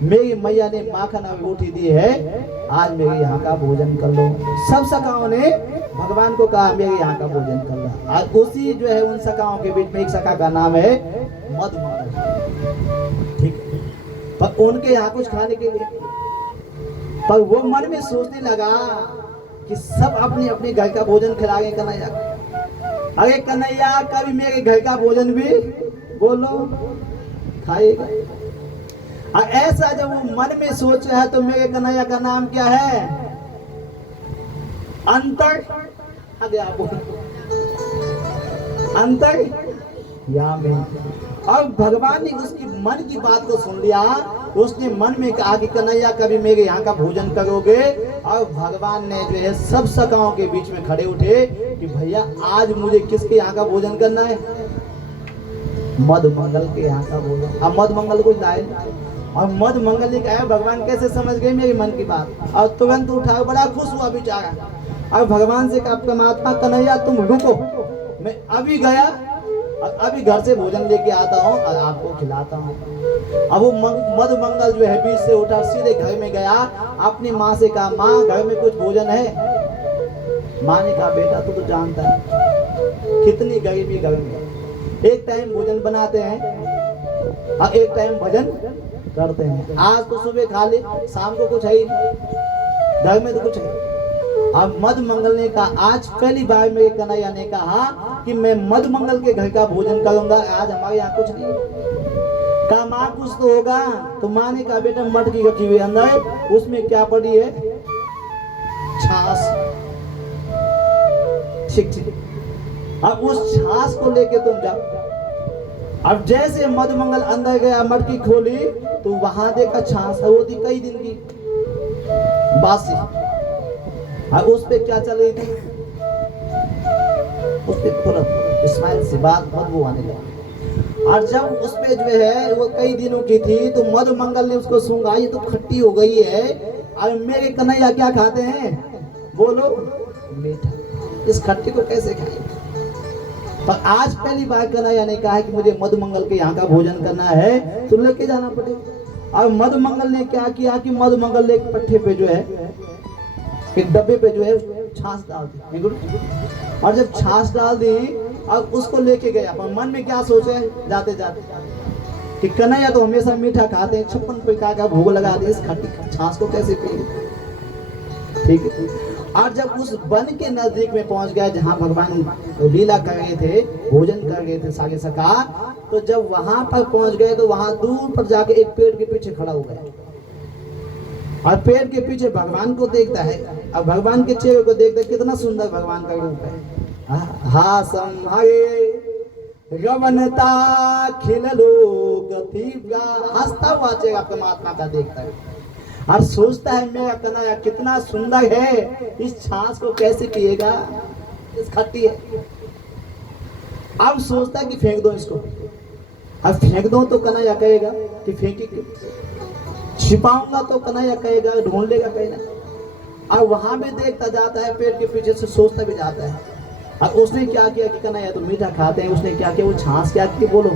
मेरी मैया ने माखन और रोटी दी है, आज मेरे यहाँ का भोजन कर लो। सब सखाओं ने भगवान को कहा मेरे यहाँ का भोजन कर लो। आज उसी जो है उन सखाओं के बीच में एक सखा का नाम है मधुमंगल, ठीक। पर उनके यहाँ कुछ खाने के लिए, पर वो मन में सोचने लगा कि सब अपने अपने घर का भोजन खिलाएंगे कन्हैया। अरे कन्हैया कभी मेरे घर का भोजन भी बोलो खाएगा। और ऐसा जब वो मन में सोच रहा है तो मेरे कन्हैया का नाम क्या है? अंतर। आगे आप बोलो अंतर। या में। अब भगवान ने उसकी मन की बात को सुन लिया, उसने मन में कहा कि कन्हैया कभी मेरे यहाँ का भोजन करोगे। अब भगवान ने जो है सब सखाओं के बीच में खड़े उठे कि भैया आज मुझे किसके यहाँ का भोजन करना है? मधुमंगल के यहाँ का भोजन। अब मधुमंगल को लाए और मधुमंगल ने कहा भगवान कैसे समझ गए मेरी मन की बात। और तुरंत उठा, बड़ा खुश हुआ बेचारा। अब भगवान से कहा परमात्मा कन्हैया तुम रुको, मैं अभी गया और अभी घर से भोजन लेके आता हूँ और आपको खिलाता हूँ। अब वो मधुमंगल जो है बीच से उठा, सीधे घर में गया, अपनी माँ से कहा माँ घर में कुछ भोजन है? माँ ने कहा बेटा तू तो जानता है कितनी गरीबी घर में, एक टाइम भोजन बनाते हैं और एक टाइम भजन करते हैं। आज तो सुबह खा ले, शाम को कुछ है ही घर में तो कुछ है। अब मधुमंगल ने कहा आज पहली बार मेरे कन्हैया ने कहा कि मैं मधुमंगल के घर का भोजन करूंगा, आज हमारे यहाँ कुछ नहीं। कहा माँ कुछ तो होगा। तो माँ ने कहा बेटा मटकी रखी हुई अंदर, उसमें क्या पड़ी है? छाछ। ठीक ठीक। अब उस छाछ को लेके तुम जाओ। अब जैसे मधुमंगल अंदर गया, मटकी खोली तो वहां देखा छाछ वो थी कई दिन की बासी। और उस पे क्या चल रही थी? उस पे तुरंत इस्माइल से बात बदबू आने लगी। और जब उस पे जो है वो कई दिनों की थी तो मधुमंगल ने उसको सूंघा, ये तो खट्टी हो गई है। और मेरे कन्हैया क्या खाते हैं? बोलो मीठा, इस खट्टी को कैसे खाएंगे? पर आज पहली बार कन्हैया ने कहा कि मुझे मधुमंगल के यहाँ का भोजन करना है तो लेके जाना पड़ेगा। और मधुमंगल ने क्या किया कि मधुमंगल ने एक पट्टे पे जो है, एक डब्बे पे जो है छाछ डाल दी। और जब छाछ डाल दी और उसको लेके गया, पर मन में क्या सोचे जाते जाते कि कन्हैया तो हमेशा मीठा खाते हैं, 56 प्रकार का भोग लगा दिया, इस खट्टी छाछ को कैसे पिएंगे? ठीक है। और जब उस वन के नजदीक में पहुंच गया जहां भगवान लीला कर रहे थे, भोजन कर रहे थे सागे सका, तो जब वहां पर पहुंच गए तो वहां दूर पर जाके एक पेड़ के पीछे खड़ा हो गया और पेड़ के पीछे भगवान को देखता है। अब भगवान के चेहरे को देखता है, कितना सुंदर भगवान का रूप है। हा संभागे रवनता खिललो गतिगा, हंसता हुआ चेहरा परमात्मा का देखता है और सोचता है मेरा कन्हैया कितना सुंदर है, इस छाछ को कैसे पिएगा, इस खट्टी है। अब सोचता है कि फेंक दो इसको। अब फेंक दो तो कन्हैया कहेगा कि फेंकी क्यों? छिपाऊंगा तो कन्हैया कहेगा, ढूंढ लेगा कहीं ना। और वहां भी देखता जाता है, पेड़ के पीछे से सोचता भी जाता है। और उसने क्या किया कि कन्हैया तो मीठा खाते हैं, उसने क्या किया वो छाछ क्या की बोलो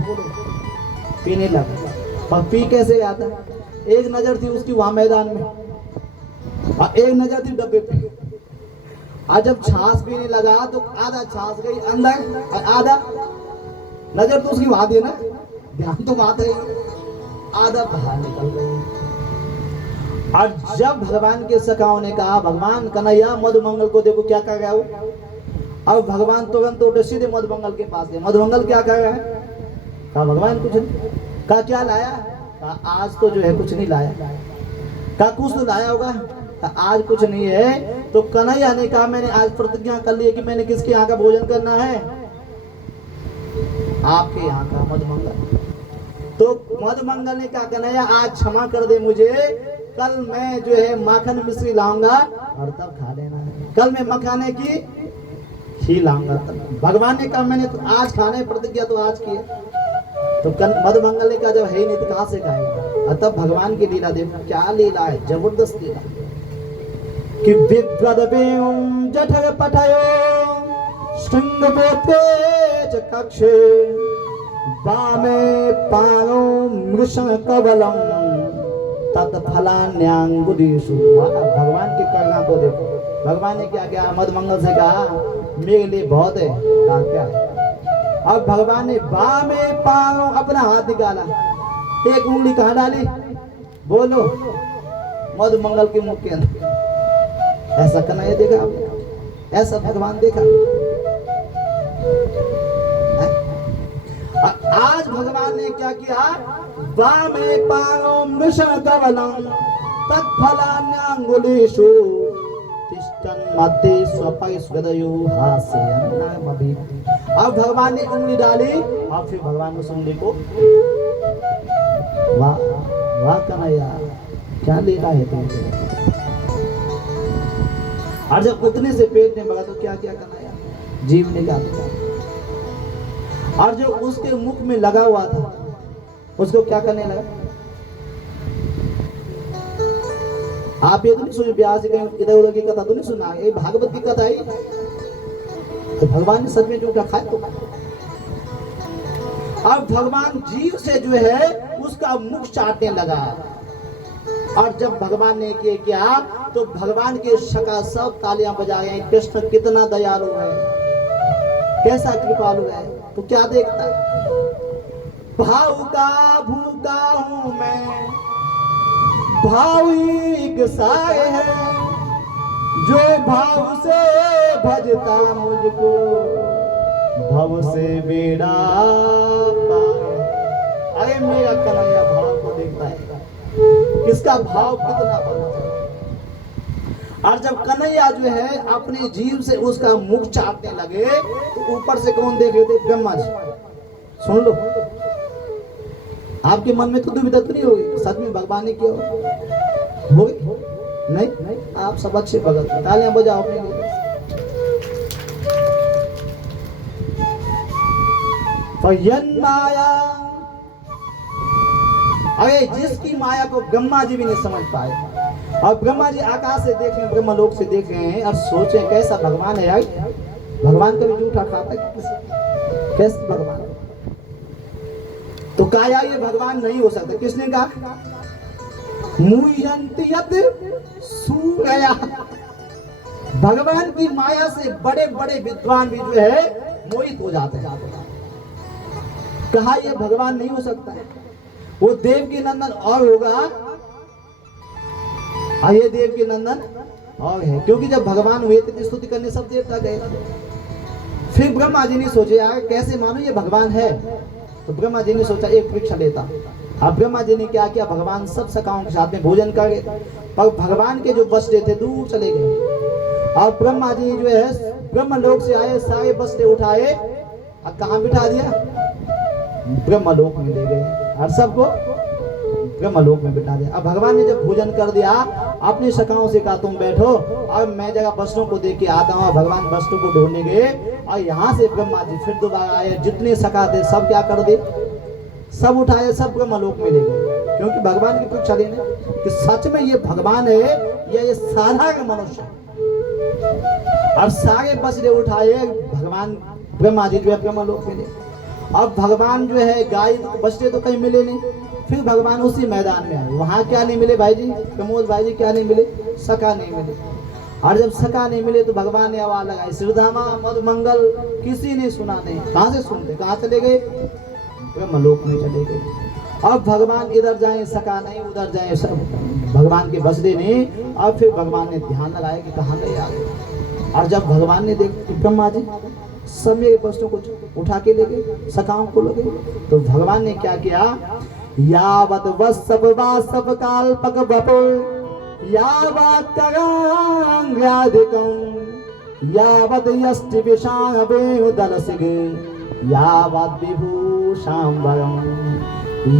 पीने लगा। और पी कैसे आता? एक नजर थी उसकी वहां मैदान में और एक नजर थी डब्बे पे। और जब छाछ पीने लगा तो आधा छाछ गई अंदर और आधा, नजर तो उसकी वहां थी ना, ध्यान तो वहां था, आधा बाहर निकल गई। और जब भगवान के सखाओं ने कहा भगवान कन्हैया मधुमंगल को देखो क्या कर रहा है वो, अब भगवान तुरंत उठे सीधे मधुमंगल के पास गए। मधुमंगल क्या कर रहा है? कहा भगवान कुछ नहीं। कहा क्या लाया? कहा आज तो जो है कुछ नहीं लाया। कहा कुछ तो लाया होगा? कहा आज कुछ नहीं है। तो कन्हैया ने कहा मैंने आज प्रतिज्ञा कर ली है कि मैंने किसके यहाँ का भोजन करना है? आपके यहाँ का मधुमंगल। तो मधुमंगल ने कहा कन्हैया आज क्षमा कर दे मुझे, कल मैं जो है माखन मिश्री लाऊंगा और तब खा लेना है। कल मैं मखाने की ही लाऊंगा तब। भगवान ने कहा मैंने तो आज खाने प्रतिज्ञा तो आज की है। तो मधुमंगल ने कहा जब है ही नहीं तो कहां से खाएगा? तब भगवान की लीला देखो, क्या लीला है, जबरदस्त लीला कि विद्वद्वेम जठर पठयो शृंगपोते च कक्षे वामे पारो मृषण कवलम तत्फलान्यांगुलीषु। भगवान की करुणा को देखो। भगवान ने क्या किया? मधुमंगल से कहा मेरे लिए बहुत है। कहा क्या है? अब भगवान ने वामे पारो अपना हाथ निकाला, एक उंगली कहाँ डाली बोलो? मधुमंगल के मुख के अंदर। ऐसा कन्हैया देखा आपने? ऐसा भगवान देखा? आज भगवान ने क्या किया? वामे पारो मृषण कवलम तत्फलान्यांगुलीषु तिष्ठन् मध्ये स्वपरिस्वदयो हास्यन्नामभिः। अब भगवान ने उंगली डाली और फिर भगवान ने उस उंगली को, वाह वाह कन्हैया क्या लेना है तुमको। और जब उतने से पेट ने भगा तो क्या क्या कन्हैया, जीव निकाल दिया। और जो उसके मुख में लगा हुआ था उसको क्या करने लगा। आप ये तो नहीं सुने, ब्याह से कहीं इधर उधर की कथा तो नहीं सुना, ये भागवत की कथा है। तो भगवान ने सच में जो खाया तो। अब भगवान जीव से जो है उसका मुख चाटने लगा। और जब भगवान ने किया तो भगवान के सखा सब तालियां बजाए, कृष्ण कितना दयालु है, कैसा कृपालु है। तो क्या देखता है, भाव का भूखा हूं मैं, भाविक साए है, जो भाव से भजता मुझको, भव से बेड़ा पाए। अरे मेरा कन्हैया भाव को देखता है, किसका भाव कितना बड़ा। और जब कन्हैया जो है अपने जीव से उसका मुख चाटने लगे तो ऊपर से कौन देख रहे थे, ब्रह्मा जी। सुन लो, आपके मन में तो दुविधा तो नहीं होगी सच में भगवान ने किया होगी? नहीं, आप सब अच्छे भगत, तालियां बजाओ अपने लिए। माया, अरे जिसकी माया को ब्रह्मा जी भी नहीं समझ पाए, और ब्रह्मा जी आकाश से देख रहे, ब्रह्मलोक से देख रहे हैं और सोचे कैसा भगवान है यार, भगवान कभी झूठा खाता है कैसे भगवान। तो काया ये भगवान नहीं हो सकता। किसने कहा, मुयंतियत सूरया। भगवान की माया से बड़े बड़े विद्वान भी जो है मोहित हो जाते हैं। कहा ये भगवान नहीं हो सकता है, वो देव की नंदन और होगा, ये देव के नंदन और है। क्योंकि जब भगवान हुए थे स्तुति करने सब देवता गए। फिर ब्रह्मा जी ने सोचे यार कैसे मानो ये भगवान है। तो ब्रह्मा जी ने सोचा एक वृक्ष लेता। अब ब्रह्मा जी ने क्या किया, भगवान सब सखाओं के साथ में भोजन कर गए, पर भगवान के जो बछड़े थे दूर चले गए। और ब्रह्मा जी जो है ब्रह्मलोक से आए, सारे बछड़े उठाए और कहाँ बिठा दिया, ब्रह्मलोक में ले गए और सबको ब्रह्मलोक में बिठा दिया। अब भगवान ने जब भोजन कर दिया अपनी सखाओं से कहा तुम बैठो और मैं जगह बछड़ों को देख के आता हूँ। भगवान बछड़ों को ढूंढने गए और यहाँ से ब्रह्मा जी फिर दोबारा आए, जितने सखा थे सब क्या कर दे, सब उठाए, सब ब्रह्मलोक में ले गए। क्योंकि भगवान की परीक्षा लेने कि सच में ये भगवान है या ये साधारण मनुष्य है। और सारे बछड़े उठाए, भगवान ब्रह्मा जी जो है ब्रह्मलोक में ले। अब भगवान जो है गाय बछड़े तो कहीं मिले नहीं। फिर भगवान उसी मैदान में आए, वहां क्या नहीं मिले भाई जी, प्रमोद भाई जी, क्या नहीं मिले, सखा नहीं मिले। और जब सखा नहीं मिले तो भगवान ने आवाज लगाई श्रीधामा मद मंगल, किसी ने सुना नहीं। कहां से सुनते, कहां चले गए, ब्रह्मलोक में चले गए। अब भगवान इधर जाए सखा नहीं, उधर जाए सब भगवान के बछड़े नहीं। अब फिर भगवान ने ध्यान लगाया कि कहां गए आ गए। और जब भगवान ने देखा ब्रह्मा जी सब मेरे बछड़ों को उठा के ले गए, सखाओं को ले गए। तो भगवान ने क्या किया, यावत वसव वासव काल्पक बपुल, यावत करांग्यादिकं, यावत यष्टि विशाल बेहुदलसिग, यावत विभूषांबरं,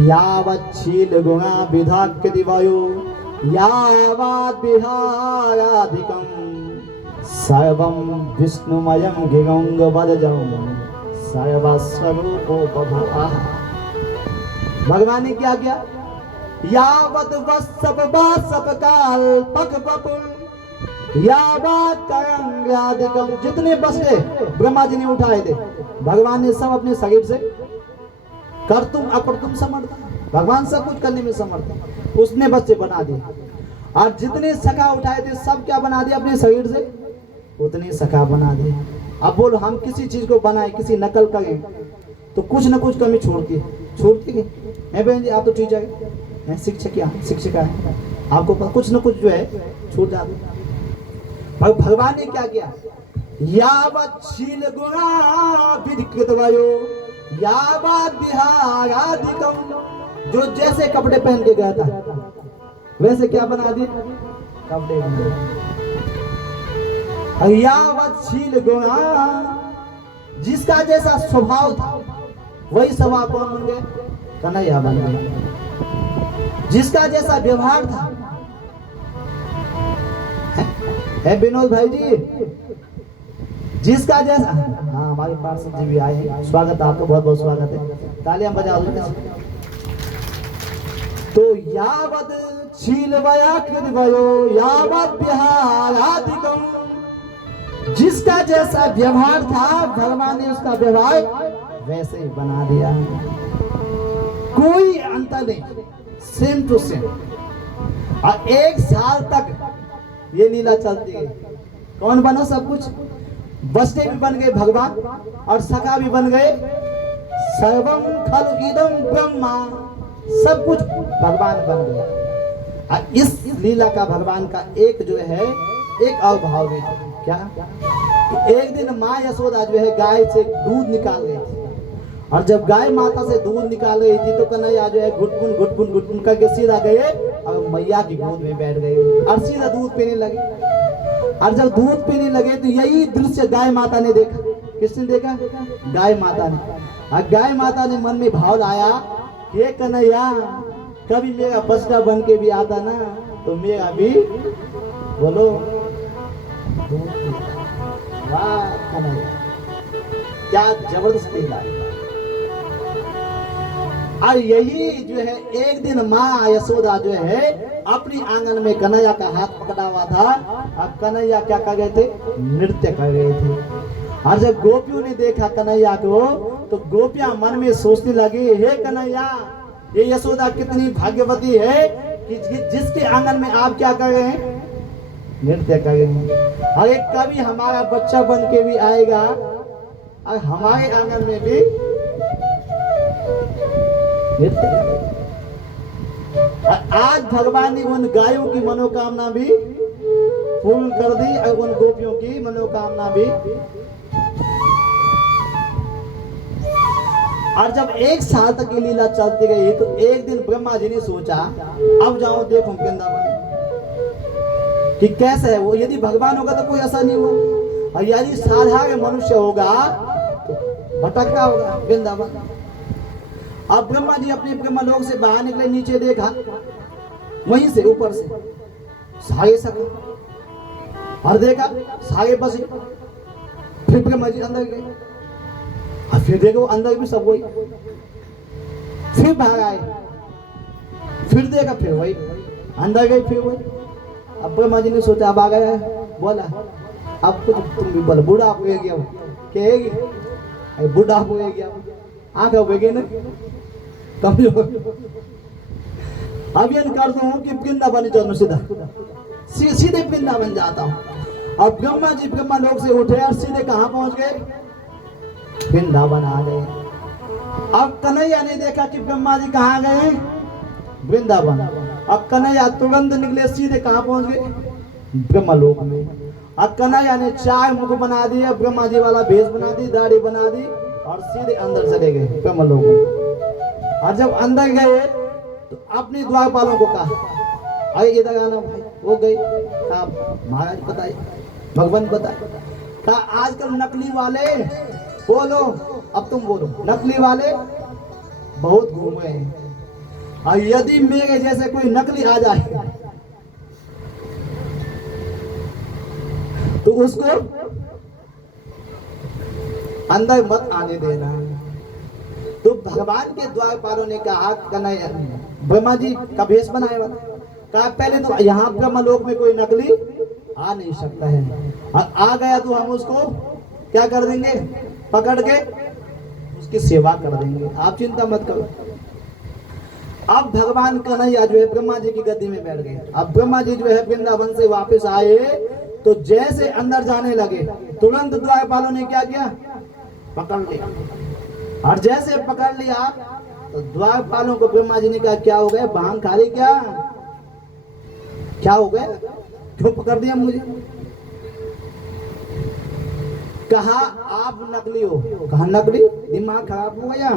यावत शील गुणा विधाक्य दिवायु, यावत विहाराधिकं, सर्वं विष्णुमयं गिगंग वदजं, सर्वस्वरूपो बभूव। भगवान ने क्या किया, यावत वसव वासव काल्पक बपुल, यावत करंग्यादिकं, जितने बछड़े ब्रह्मा जी ने उठाए थे भगवान ने सब अपने शरीर से कर्तुम अकर्तुम समर्थ, भगवान सब कुछ करने में समर्थ, उसने बच्चे बना दिए। और जितने सखा उठाए थे सब क्या बना दिया, अपने शरीर से उतने सखा बना दिए। अब बोलो हम किसी चीज को बनाए, किसी नकल करें तो कुछ न कुछ कमी छोड़ती है बहन जी। आप तो टीचर है, शिक्षक या शिक्षिका है, आपको कुछ न कुछ जो है छूट जाती है। भगवान ने क्या किया, यावत शील गुणा विधिकृत वायो, यावत विहारादिकं, जो जैसे कपड़े पहन के गया था वैसे क्या बना दिए, कपड़े बना। यावत शील गुणा जिसका जैसा स्वभाव था वही स्वभाव कौन बन गए? कन्हैया बन गए। जिसका जैसा व्यवहार था, है विनोद भाई जी, जिसका जैसा, हाँ हमारे पार्षद जी भी आए हैं, स्वागत है आपका, बहुत बहुत स्वागत है, तालियां बजा दो। तो यावत शीलवया कृतवयो यावत विहाराधिकम, जिसका जैसा व्यवहार था भगवान ने उसका व्यवहार वैसे ही बना दिया, कोई अंतर नहीं, सेम टू सेम। और 1 साल तक ये लीला चलती है। कौन बना सब कुछ? बस्ते भी बन गए भगवान और सखा भी बन गए। सर्वम खलु इदं ब्रह्मा, सब कुछ भगवान बन गया। और इस लीला का भगवान का एक जो है एक और भाव भी था। क्या? एक दिन माँ यशोदा जो है गाय से दूध निकाल गई थी, और जब गाय माता से दूध निकाल रही थी तो कन्हैया जो है घुटपुन घुटपुन घुटपुन करके सीधा गए और मैया की गोद में बैठ गए और सीधा दूध पीने लगे। और जब दूध पीने लगे तो यही दृश्य गाय माता ने देखा। किसने देखा? गाय माता ने। और गाय माता ने मन में भाव लाया कि ये कन्हैया कभी मेरा बछड़ा बन के भी आता ना तो मेरा भी बोलो दूध पीता। वाह कन्हैया, क्या जबरदस्त लीला। और यही जो है एक दिन माँ यशोदा जो है अपनी आंगन में कन्हैया का हाथ पकड़ा हुआ था। अब कन्हैया क्या कर गए थे? नृत्य कर रहे थे। और जब गोपियों ने देखा कन्हैया को तो गोपियां मन में सोचने लगी, हे कन्हैया, ये यशोदा कितनी भाग्यवती है कि जिसके आंगन में आप क्या कर रहे हैं? नृत्य कर रहे हैं। और एक कभी हमारा बच्चा बन के भी आएगा और हमारे आंगन में भी नृत्य। आज भगवान ने उन गायों की मनोकामना भी पूर्ण कर दी और उन गोपियों की मनोकामना भी। और जब 1 साल तक ये लीला चलती गई तो एक दिन ब्रह्मा जी ने सोचा अब जाओ देखो वृंदावन कि कैसे है वो। यदि भगवान होगा तो कोई ऐसा नहीं होगा, और यदि साधारण मनुष्य होगा तो भटकता होगा वृंदावन। अब ब्रह्मा जी अपने ब्रह्मलोक से बाहर निकले, नीचे देखा, वहीं से ऊपर से सारे सके और देखा सारे बसे। फिर ब्रह्मा जी अंदर गए और फिर देखो अंदर भी सब वही। फिर बाहर आए, फिर देखा, फिर वही अंदर गए, फिर वही। अब ब्रह्मा जी ने सोचा अब आ गया है, बोला अब कुछ तुम भी बोला बूढ़ा हो गया कहेगी, बूढ़ा हो गया आंख हो गई ना कमजोर। अब ये करता हूँ कि वृंदावन चलो सीधे वृंदावन जाता हूँ। अब ब्रह्मा जी ब्रह्मा लोक से उठे और सीधे कहाँ पहुंच गए? वृंदावन आ गए। अब कन्हैया ने देखा कि ब्रह्मा जी कहाँ गए? वृंदावन। अब कन्हैया तुरंत निकले, सीधे कहाँ पहुंच गए? ब्रह्मलोक में। अब कन्हैया ने 4 मुख बना दिए, ब्रह्मा जी वाला भेष बना दी, दाढ़ी बना दी और सीधे अंदर चले गए ब्रह्मलोक में। और जब अंदर गए तो अपने द्वारपालों को कहा अरे इधर आना भाई। वो गए, कहा महाराज बताइए, भगवान बताए। कहा आजकल नकली वाले बोलो, अब तुम बोलो, नकली वाले बहुत घूम रहे हैं, और यदि मेरे जैसे कोई नकली आ जाए तो उसको अंदर मत आने देना। तो भगवान के द्वारपालों ने कहा कन्हैया, ब्रह्मा जी का भेष बनाया हुआ, कहा पहले तो यहाँ ब्रह्मलोक में कोई नकली आ नहीं सकता है, और आ गया तो हम उसको क्या कर देंगे? पकड़ के उसकी सेवा कर देंगे, आप चिंता मत करो। अब भगवान कन्हैया जो है ब्रह्मा जी की गद्दी में बैठ गए। अब ब्रह्मा जी जो है वृंदावन से वापस आए तो जैसे अंदर जाने लगे तुरंत द्वारपालों ने क्या किया? पकड़ लिया। और जैसे पकड़ लिया तो द्वारपालों को ब्रह्मा जी ने कहा क्या हो गया? भांग खा रही क्या? क्या हो गया? क्यों पकड़ दिया मुझे? कहा आप नकली हो। कहा नकली? दिमाग खराब हो गया,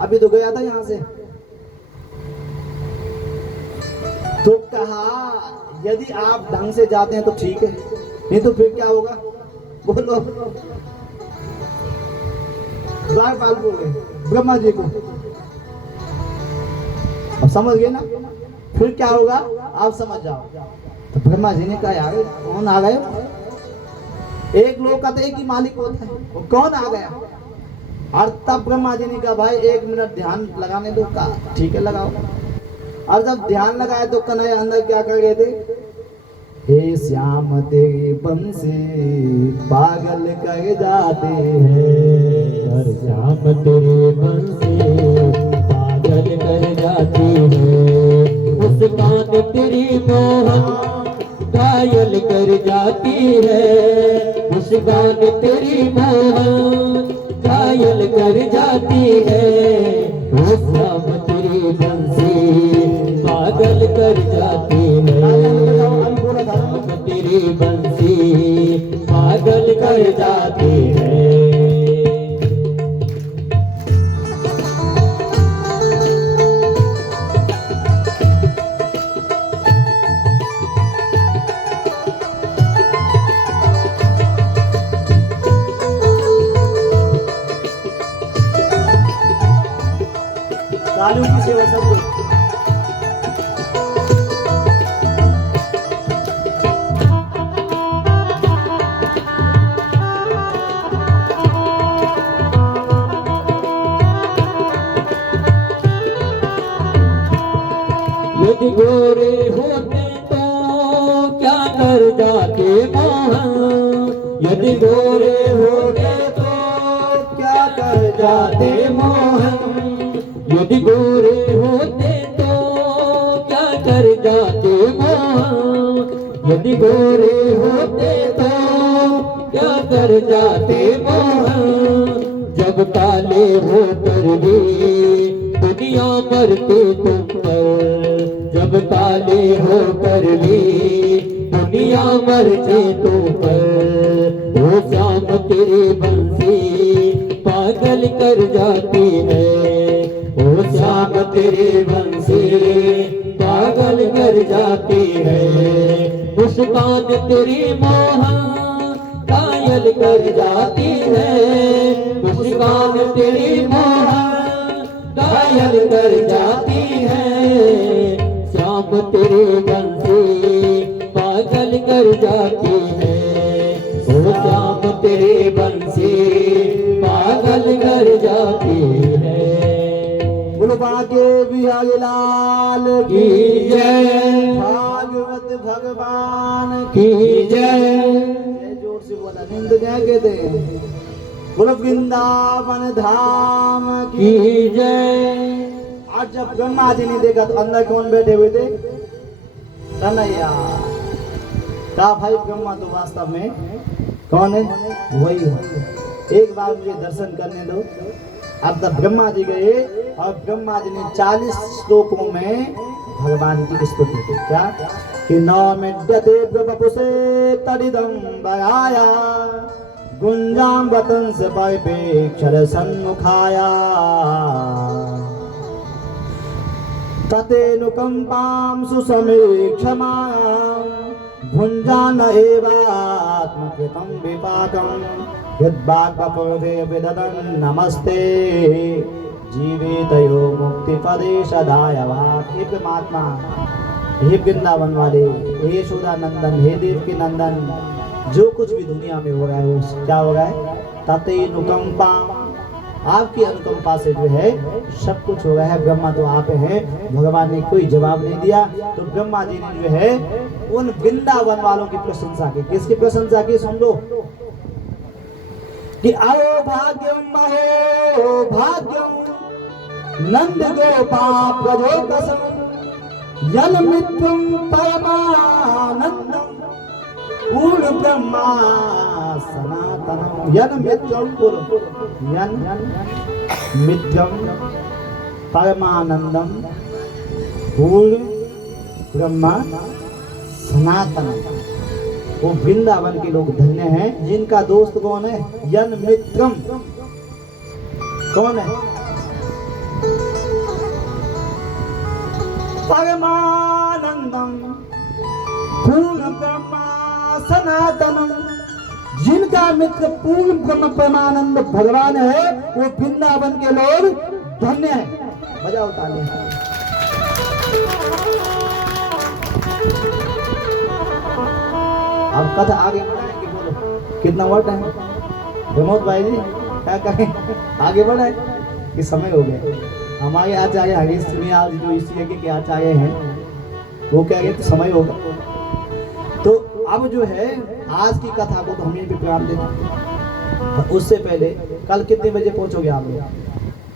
अभी तो गया था यहाँ से। तो कहा यदि आप ढंग से जाते हैं तो ठीक है, नहीं तो फिर क्या होगा? बोलो। द्वारपाल को गए ब्रह्मा जी को। अब समझ गए ना, फिर क्या होगा आप समझ जाओ। तो ब्रह्मा जी ने कहा यार कौन आ गए? एक लोग का तो एक ही मालिक होता है, वो कौन आ गया? और तब ब्रह्मा जी ने कहा भाई 1 मिनट ध्यान लगाने दो। कहा ठीक है लगाओ। और जब ध्यान लगाए तो कन्हैया अंदर क्या कर गए थे? हे श्याम तेरी बंसी पागल कर जाते हैं, हर श्याम तेरे बंसी पागल कर जाती है, मुस्कान तेरी मोहन घायल कर जाती है, मुस्कान तेरी मोहन घायल कर जाती है, वो श्याम तेरी बंसी पागल कर जाती है, श्याम तेरी बंसी पागल कर जाती है। तालियों की सेवा सबको। यदि गोरे होते तो क्या कर जाते मोहन, यदि गोरे होते तो क्या कर जाते मोहन, यदि गोरे होते तो क्या कर जाते मोहन, यदि गोरे होते तो क्या कर जाते मोहन, जब काले होकर भी दुनिया मरती तुम पर, जब काले होकर भी दुनिया मरती तुम पर, वो श्याम तेरी बंसी पागल कर जाती है, वो श्याम तेरी बंसी पागल कर जाती है, मुस्कान तेरी मोहन घायल कर जाती है, मुस्कान तेरी मोहन घायल कर जाती है, श्याम तेरी बंसी पागल कर जाती है, ओ श्याम तेरी बंसी पागल कर जाती है। बोलो भाग्य बिहारी लाल की जय, भागवत भगवान की जय। जोर से बोला निंद क्या कहते हैं? बोलो वृंदावन धाम की की जय। आज जब ब्रह्मा जी ने देखा तो अंदर कौन बैठे हुए थे? कन्हैया। कहा भाई ब्रह्मा तो वास्तव में कौन है? वही है। एक बार मुझे दर्शन करने दो। अब तब ब्रह्मा जी गए और ब्रह्मा जी ने 40 श्लोकों में भगवान की स्तुति की। क्या कि नौमिद्यते प्रभुसे तदिदं बराया गुंजाम वतन से परिपेक्षर सन्मुखाया ततेनुकंपां सुसमीक्षमां भुञ्जान एवात्मकृतं विपाकं यद्वाक्पौरे विददन् नमस्ते जीवितयो मुक्तिपदे सदाय वाक्। हे परमात्मा, हे वृंदावन वाले, हे यशोदा नंदन, हे देवकी नंदन, जो कुछ भी दुनिया में हो रहा है वो क्या हो रहा है? ततेनुकंपा, आपकी अनुकंपा से जो है सब कुछ हो रहा है। ब्रह्मा तो आप हैं। भगवान ने कोई जवाब नहीं दिया तो ब्रह्मा जी ने जो है उन वृंदावन वालों की प्रशंसा की। किसकी प्रशंसा की? सुन लो कि आओ भाग्यम अहो भाग्यम नंद गोपा प्रजो कसम यन मित्रम परमानंदम पूर्ण ब्रह्मा सनातनम। यन मित्रम बोलो, यन मित्रम परमानंदम पूर्ण ब्रह्मा सनातनम। वो वृंदावन के लोग धन्य हैं जिनका दोस्त कौन है? यन मित्रम। कौन है? परमानंदम पूर्ण ब्रह्मा सनातनम। जिनका विश्वामित्र पूर्ण ब्रह्म परमानंद भगवान है, वो वृंदावन के लोग धन्य है। बजाओ तालियां। अब कथा आगे बढ़ाएंगे, बोलो कितना वर्ड है विनोद भाई जी, क्या कहें आगे बढ़ाए कि समय हो गया। हमारे आचार्य हरीश सिंह जो इसी यज्ञ के आचार्य हैं वो कह गए तो समय होगा। तो अब जो है आज की कथा को तो हम यहीं पे विराम देंगे। उससे पहले कल कितने बजे पहुंचोगे आप लोग,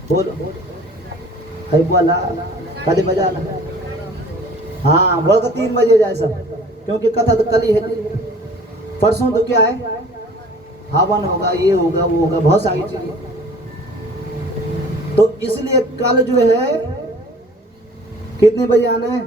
बोलो है बोला कल बजाना। हाँ बोल तो 3 बजे जाए सब, क्योंकि कथा तो कल ही है। परसों तो क्या है, हवन होगा, ये होगा वो होगा, बहुत सारी चीजें। तो इसलिए कल जो है कितने बजे आना है,